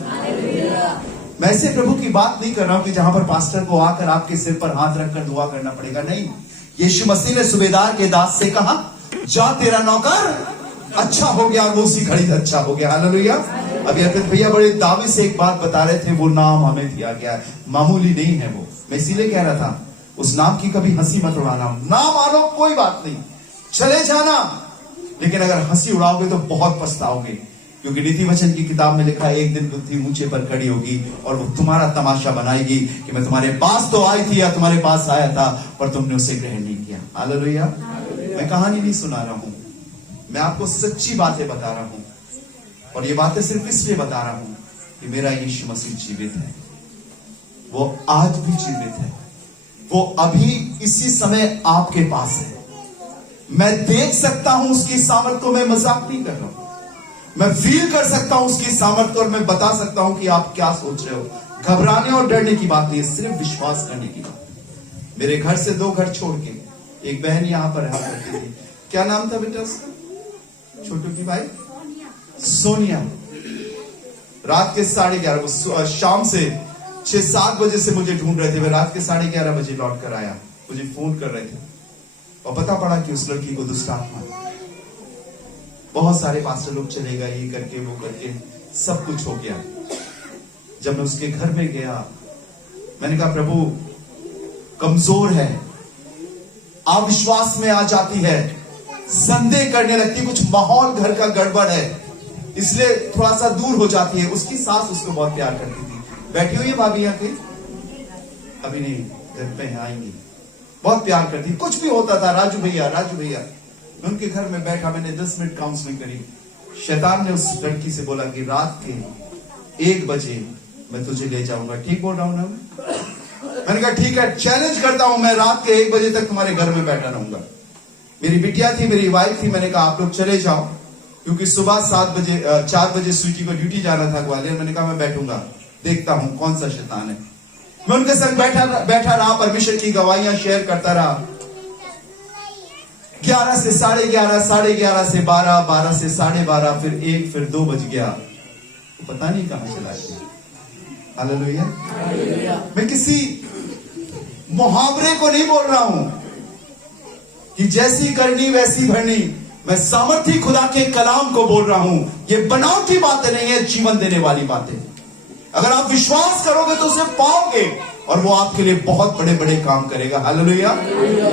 मैं ऐसे प्रभु की बात नहीं कर रहा हूं कि जहां पर पास्टर को आकर आपके सिर पर हाथ रखकर दुआ करना पड़ेगा, नहीं। यीशु मसीह ने सुबेदार के दास से कहा जा तेरा नौकर अच्छा हो गया, और वो उसी घड़ी अच्छा हो गया। हालेलुया। अभी अर्पित भैया बड़े दावे से एक बात बता रहे थे, वो नाम हमें दिया गया, मामूली नहीं है वो। मैं इसीलिए कह रहा था उस नाम की कभी हंसी मत उड़ाना। ना मानो कोई बात नहीं, चले जाना, लेकिन अगर हंसी उड़ाओगे तो बहुत पछताओगे, क्योंकि नीति वचन की किताब में लिखा है एक दिन बुद्धि ऊंचे पर खड़ी होगी और वो तुम्हारा तमाशा बनाएगी कि मैं तुम्हारे पास तो आई थी या तुम्हारे पास आया था पर तुमने उसे ग्रहण नहीं किया। हालेलुया। मैं कहानी नहीं सुना रहा हूं, मैं आपको सच्ची बातें बता रहा हूं, और ये बातें सिर्फ इसलिए बता रहा हूं कि मेरा यीशु मसीह जीवित है। वो आज भी जीवित है, वो अभी इसी समय आपके पास है। मैं देख सकता हूं उसकी सामर्थ्य को, मैं मजाक नहीं कर रहा हूं। मैं फील कर सकता हूं उसकी सामर्थ्य और मैं बता सकता हूं कि आप क्या सोच रहे हो। घबराने और डरने की बात नहीं है, सिर्फ विश्वास करने की बात। मेरे घर से 2 घर छोड़ के एक बहन यहां पर रहा करती थी, क्या नाम था बेटा उसका? छोटू की भाई सोनिया। रात के 11:30 शाम से 6-7 बजे से मुझे ढूंढ रहे थे। मैं रात के 11:30 बजे लौट कर आया, मुझे फोन कर रहे थे और पता पड़ा कि उस लड़की को दुष्ट आत्मा, बहुत सारे पास्टर लोग चले गए, ये करके वो करके सब कुछ हो गया। जब मैं उसके घर में गया, मैंने कहा प्रभु कमजोर है, अविश्वास में आ जाती है, संदेह करने लगती, कुछ माहौल घर का गड़बड़ है, इसलिए थोड़ा सा दूर हो जाती है। उसकी सास उसको बहुत प्यार करती थी। बैठी हुई है भाभी यहाँ के, अभी नहीं, घर पे आएंगी, बहुत प्यार करती। कुछ भी होता था, राजू भैया मैं उनके घर में बैठा, मैंने 10 मिनट काउंसलिंग करी। शैतान ने उस लड़की से बोला कि रात के 1 बजे मैं तुझे ले जाऊंगा। ठीक बोल रहा हूं ना? मैंने कहा ठीक है, चैलेंज करता हूं, मैं रात के 1 बजे तक तुम्हारे घर में बैठा रहूंगा। मेरी बिटिया थी, मेरी वाइफ थी, मैंने कहा आप लोग चले जाओ, क्योंकि सुबह 4 बजे स्वीटी को ड्यूटी जाना था ग्वालियर। मैंने कहा मैं बैठूंगा, देखता हूं कौन सा शैतान है। मैं उनके संग बैठा रहा, परमेश्वर की गवाहियां शेयर करता रहा। 11 से 11:30, 11:30 से 12, 12 से 12:30, फिर 1, फिर 2 बज गया, तो पता नहीं कहां चला गया। हालेलुया। मैं किसी मुहावरे को नहीं बोल रहा हूं कि जैसी करनी वैसी भरनी, मैं सामर्थी खुदा के कलाम को बोल रहा हूं। ये बनावटी बातें नहीं है, जीवन देने वाली बातें। अगर आप विश्वास करोगे तो उसे पाओगे और वो आपके लिए बहुत बड़े बड़े काम करेगा। Hallelujah,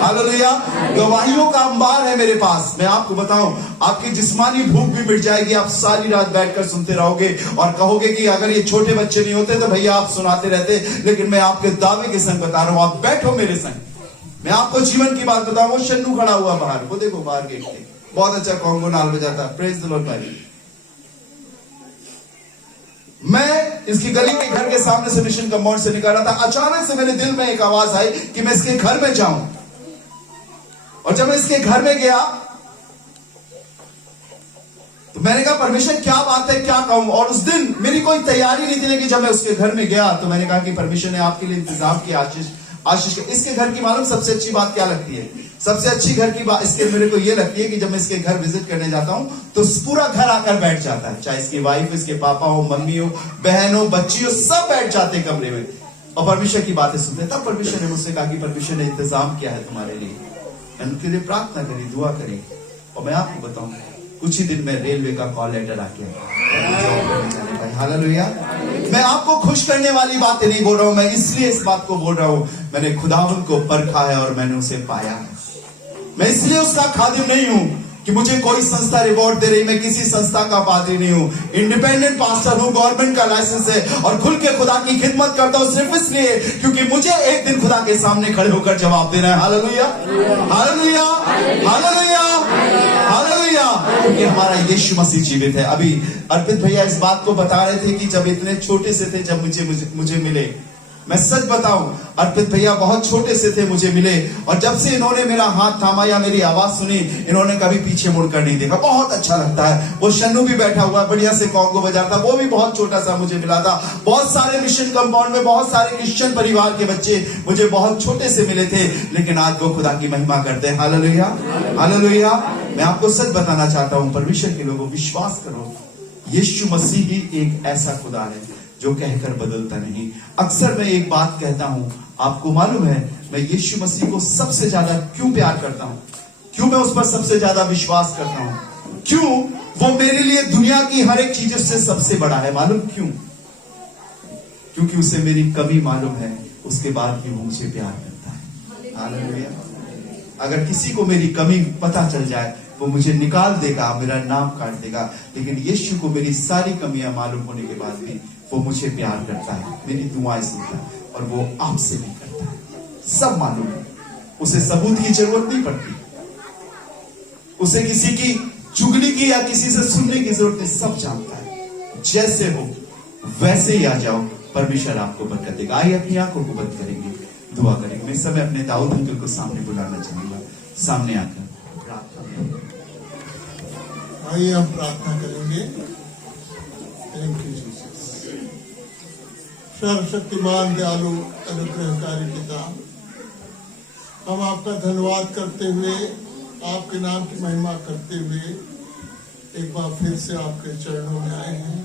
hallelujah. गवाहियों का अंबार है मेरे पास। मैं आपको बताऊं, आपकी जिस्मानी भूख भी मिट जाएगी। आप सारी रात बैठकर सुनते रहोगे और कहोगे कि अगर ये छोटे बच्चे नहीं होते तो भैया आप सुनाते रहते। लेकिन मैं आपके दावे के संग बता रहा हूं, आप बैठो मेरे संग। मैं आपको जीवन की बात बताऊं। वो शन्नू खड़ा हुआ बाहर, वो देखो बाहर गेट के, बहुत अच्छा कॉन्गो नाल बजाता। प्रेज द लॉर्ड भाई। मैं इसकी गली के घर के सामने से मिशन कंपाउंड से निकल रहा था। अचानक से मेरे दिल में एक आवाज आई कि मैं इसके घर में जाऊं। और जब मैं इसके घर में गया तो मैंने कहा परमेश्वर क्या बात है, क्या कहूं। और उस दिन मेरी कोई तैयारी नहीं थी, लेकिन जब मैं उसके घर में गया तो मैंने कहा कि परमेश्वर ने आपके लिए इंतजाम किया। आशीष इसके घर की मालूम सबसे अच्छी बात क्या लगती है? सबसे अच्छी घर की बात इसके मेरे को ये लगती है कि जब मैं इसके घर विजिट करने जाता हूं तो पूरा घर आकर बैठ जाता है। चाहे इसकी वाइफ, इसके पापा हो, मम्मी हो, बहन हो, बच्ची हो, सब बैठ जाते हैं कमरे में और परमेश्वर की बातें सुनते हैं। तब परमेश्वर ने मुझसे कहा कि परमेश्वर ने इंतजाम किया है तुम्हारे लिए। मैंने उनके लिए प्रार्थना करी, दुआ करी। और मैं आपको बताऊं, कुछ ही दिन में रेलवे का कॉल लेटर आ गया। हालेलुया। मैं आपको खुश करने वाली बातें नहीं बोल रहा हूं, मैं इसलिए इस बात को बोल रहा हूं, मैंने खुदावन को परखा है और मैंने उसे पाया है। मैं इसलिए उसका खादिम नहीं हूं कि मुझे कोई संस्था रिवॉर्ड दे रही, मैं किसी संस्था का पादरी नहीं हूं, इंडिपेंडेंट पास्टर हूं, गवर्नमेंट का लाइसेंस है और खुल के खुदा की खिदमत करता हूं सिर्फ इसलिए क्योंकि मुझे एक दिन खुदा के सामने खड़े होकर जवाब देना है। Hallelujah, hallelujah, hallelujah, hallelujah. क्योंकि हमारा यीशु मसीह जीवित है। अभी अर्पित भैया इस बात को बता रहे थे कि जब इतने छोटे से थे, जब मुझे मिले, मैं सच बताऊं, अर्पित भैया बहुत छोटे से थे, मुझे मिले, और जब से इन्होंने मेरा हाथ थामा या मेरी आवाज सुनी, इन्होंने कभी पीछे मुड़कर नहीं देखा। बहुत अच्छा लगता है। वो शन्नू भी बैठा हुआ बढ़िया से कॉन्गो बजाता, वो भी बहुत छोटा सा मुझे मिला था। बहुत सारे मिशन कंपाउंड में बहुत सारे क्रिश्चियन परिवार के बच्चे मुझे बहुत छोटे से मिले थे, लेकिन आज वो खुदा की महिमा करते हैं। Hallelujah, hallelujah. मैं आपको सच बताना चाहता हूं, परमेश्वर के लोगों, विश्वास करो, यीशु मसीह ही एक ऐसा खुदा है जो कहकर बदलता नहीं। अक्सर मैं एक बात कहता हूं, आपको मालूम है मैं यीशु मसीह को सबसे ज्यादा क्यों प्यार करता हूं, क्यों मैं उस पर सबसे ज्यादा विश्वास करता हूं, क्यों वो मेरे लिए दुनिया की हर एक चीज से सबसे बड़ा है। मालूम क्यों? क्योंकि उसे मेरी कमी मालूम है, उसके बाद भी वो मुझे प्यार करता है। हालेलुया। अगर किसी को मेरी कमी पता चल जाए, वो मुझे निकाल देगा, मेरा नाम काट देगा, लेकिन यीशु को मेरी सारी कमियां मालूम होने के बाद भी वो मुझे प्यार करता है, मेरी दुआएं सुनता है, और वो आपसे भी करता है। सब मालूम है, उसे सबूत की जरूरत नहीं पड़ती, उसे किसी की चुगली की या किसी से सुनने की जरूरत नहीं, सब जानता है। जैसे हो वैसे ही आ जाओ, परमेश्वर आपको बरकत देगा। आइए अपनी आंखों को बंद करेंगे, दुआ करेंगे। मैं समय अपने दाऊद अंकल को सामने बुलाना चाहूंगा, सामने आकर आइए हम प्रार्थना करेंगे। Thank you Jesus. सर्वशक्तिमान दयालु अनुग्रहकारी पिता, हम आपका धन्यवाद करते हुए, आपके नाम की महिमा करते हुए एक बार फिर से आपके चरणों में आए हैं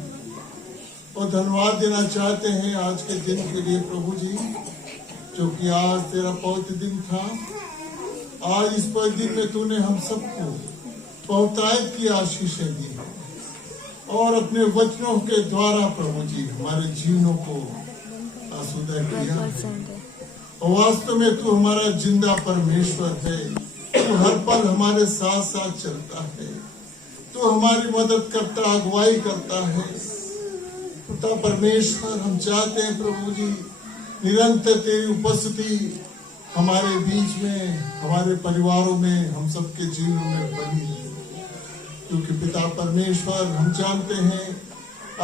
और धन्यवाद देना चाहते हैं आज के दिन के लिए प्रभु जी, जो कि आज तेरा पवित्र दिन था। आज इस पवित्र दिन में तूने हम सबको बहुतायत की आशीषें दी और अपने वचनों के द्वारा प्रभु जी हमारे जीवनों को आसूदा किया। और वास्तव में तू हमारा जिंदा परमेश्वर है, तू हर पल हमारे साथ साथ चलता है, तू हमारी मदद करता, अगुवाई करता है। पिता परमेश्वर, हम चाहते हैं प्रभु जी निरंतर तेरी उपस्थिति हमारे बीच में, हमारे परिवारों में, हम सबके जीवनों में बनी है। क्योंकि पिता परमेश्वर, हम जानते हैं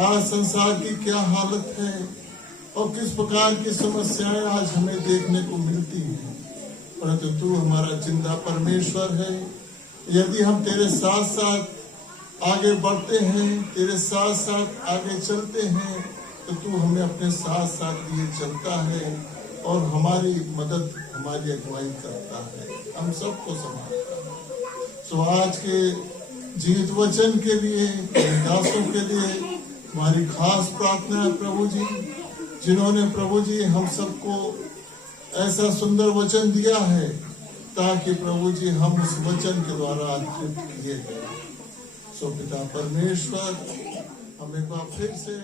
आज संसार की क्या हालत है और किस प्रकार की समस्याएं आज हमें देखने को मिलती हैं, परंतु तू हमारा जिंदा परमेश्वर है। यदि हम तेरे साथ साथ आगे बढ़ते हैं, तेरे साथ साथ आगे चलते हैं, तो तू हमें अपने साथ साथ लिए चलता है और हमारी मदद, हमारी अगुवाई करता है, हम सबको संभालता है। सो आज के जीवित वचन के लिए, दासों के लिए हमारी खास प्रार्थना है प्रभु जी, जिन्होंने प्रभु जी हम सबको ऐसा सुंदर वचन दिया है ताकि प्रभु जी हम उस वचन के द्वारा तृप्त किए गए। सो पिता परमेश्वर, हम एक बार फिर से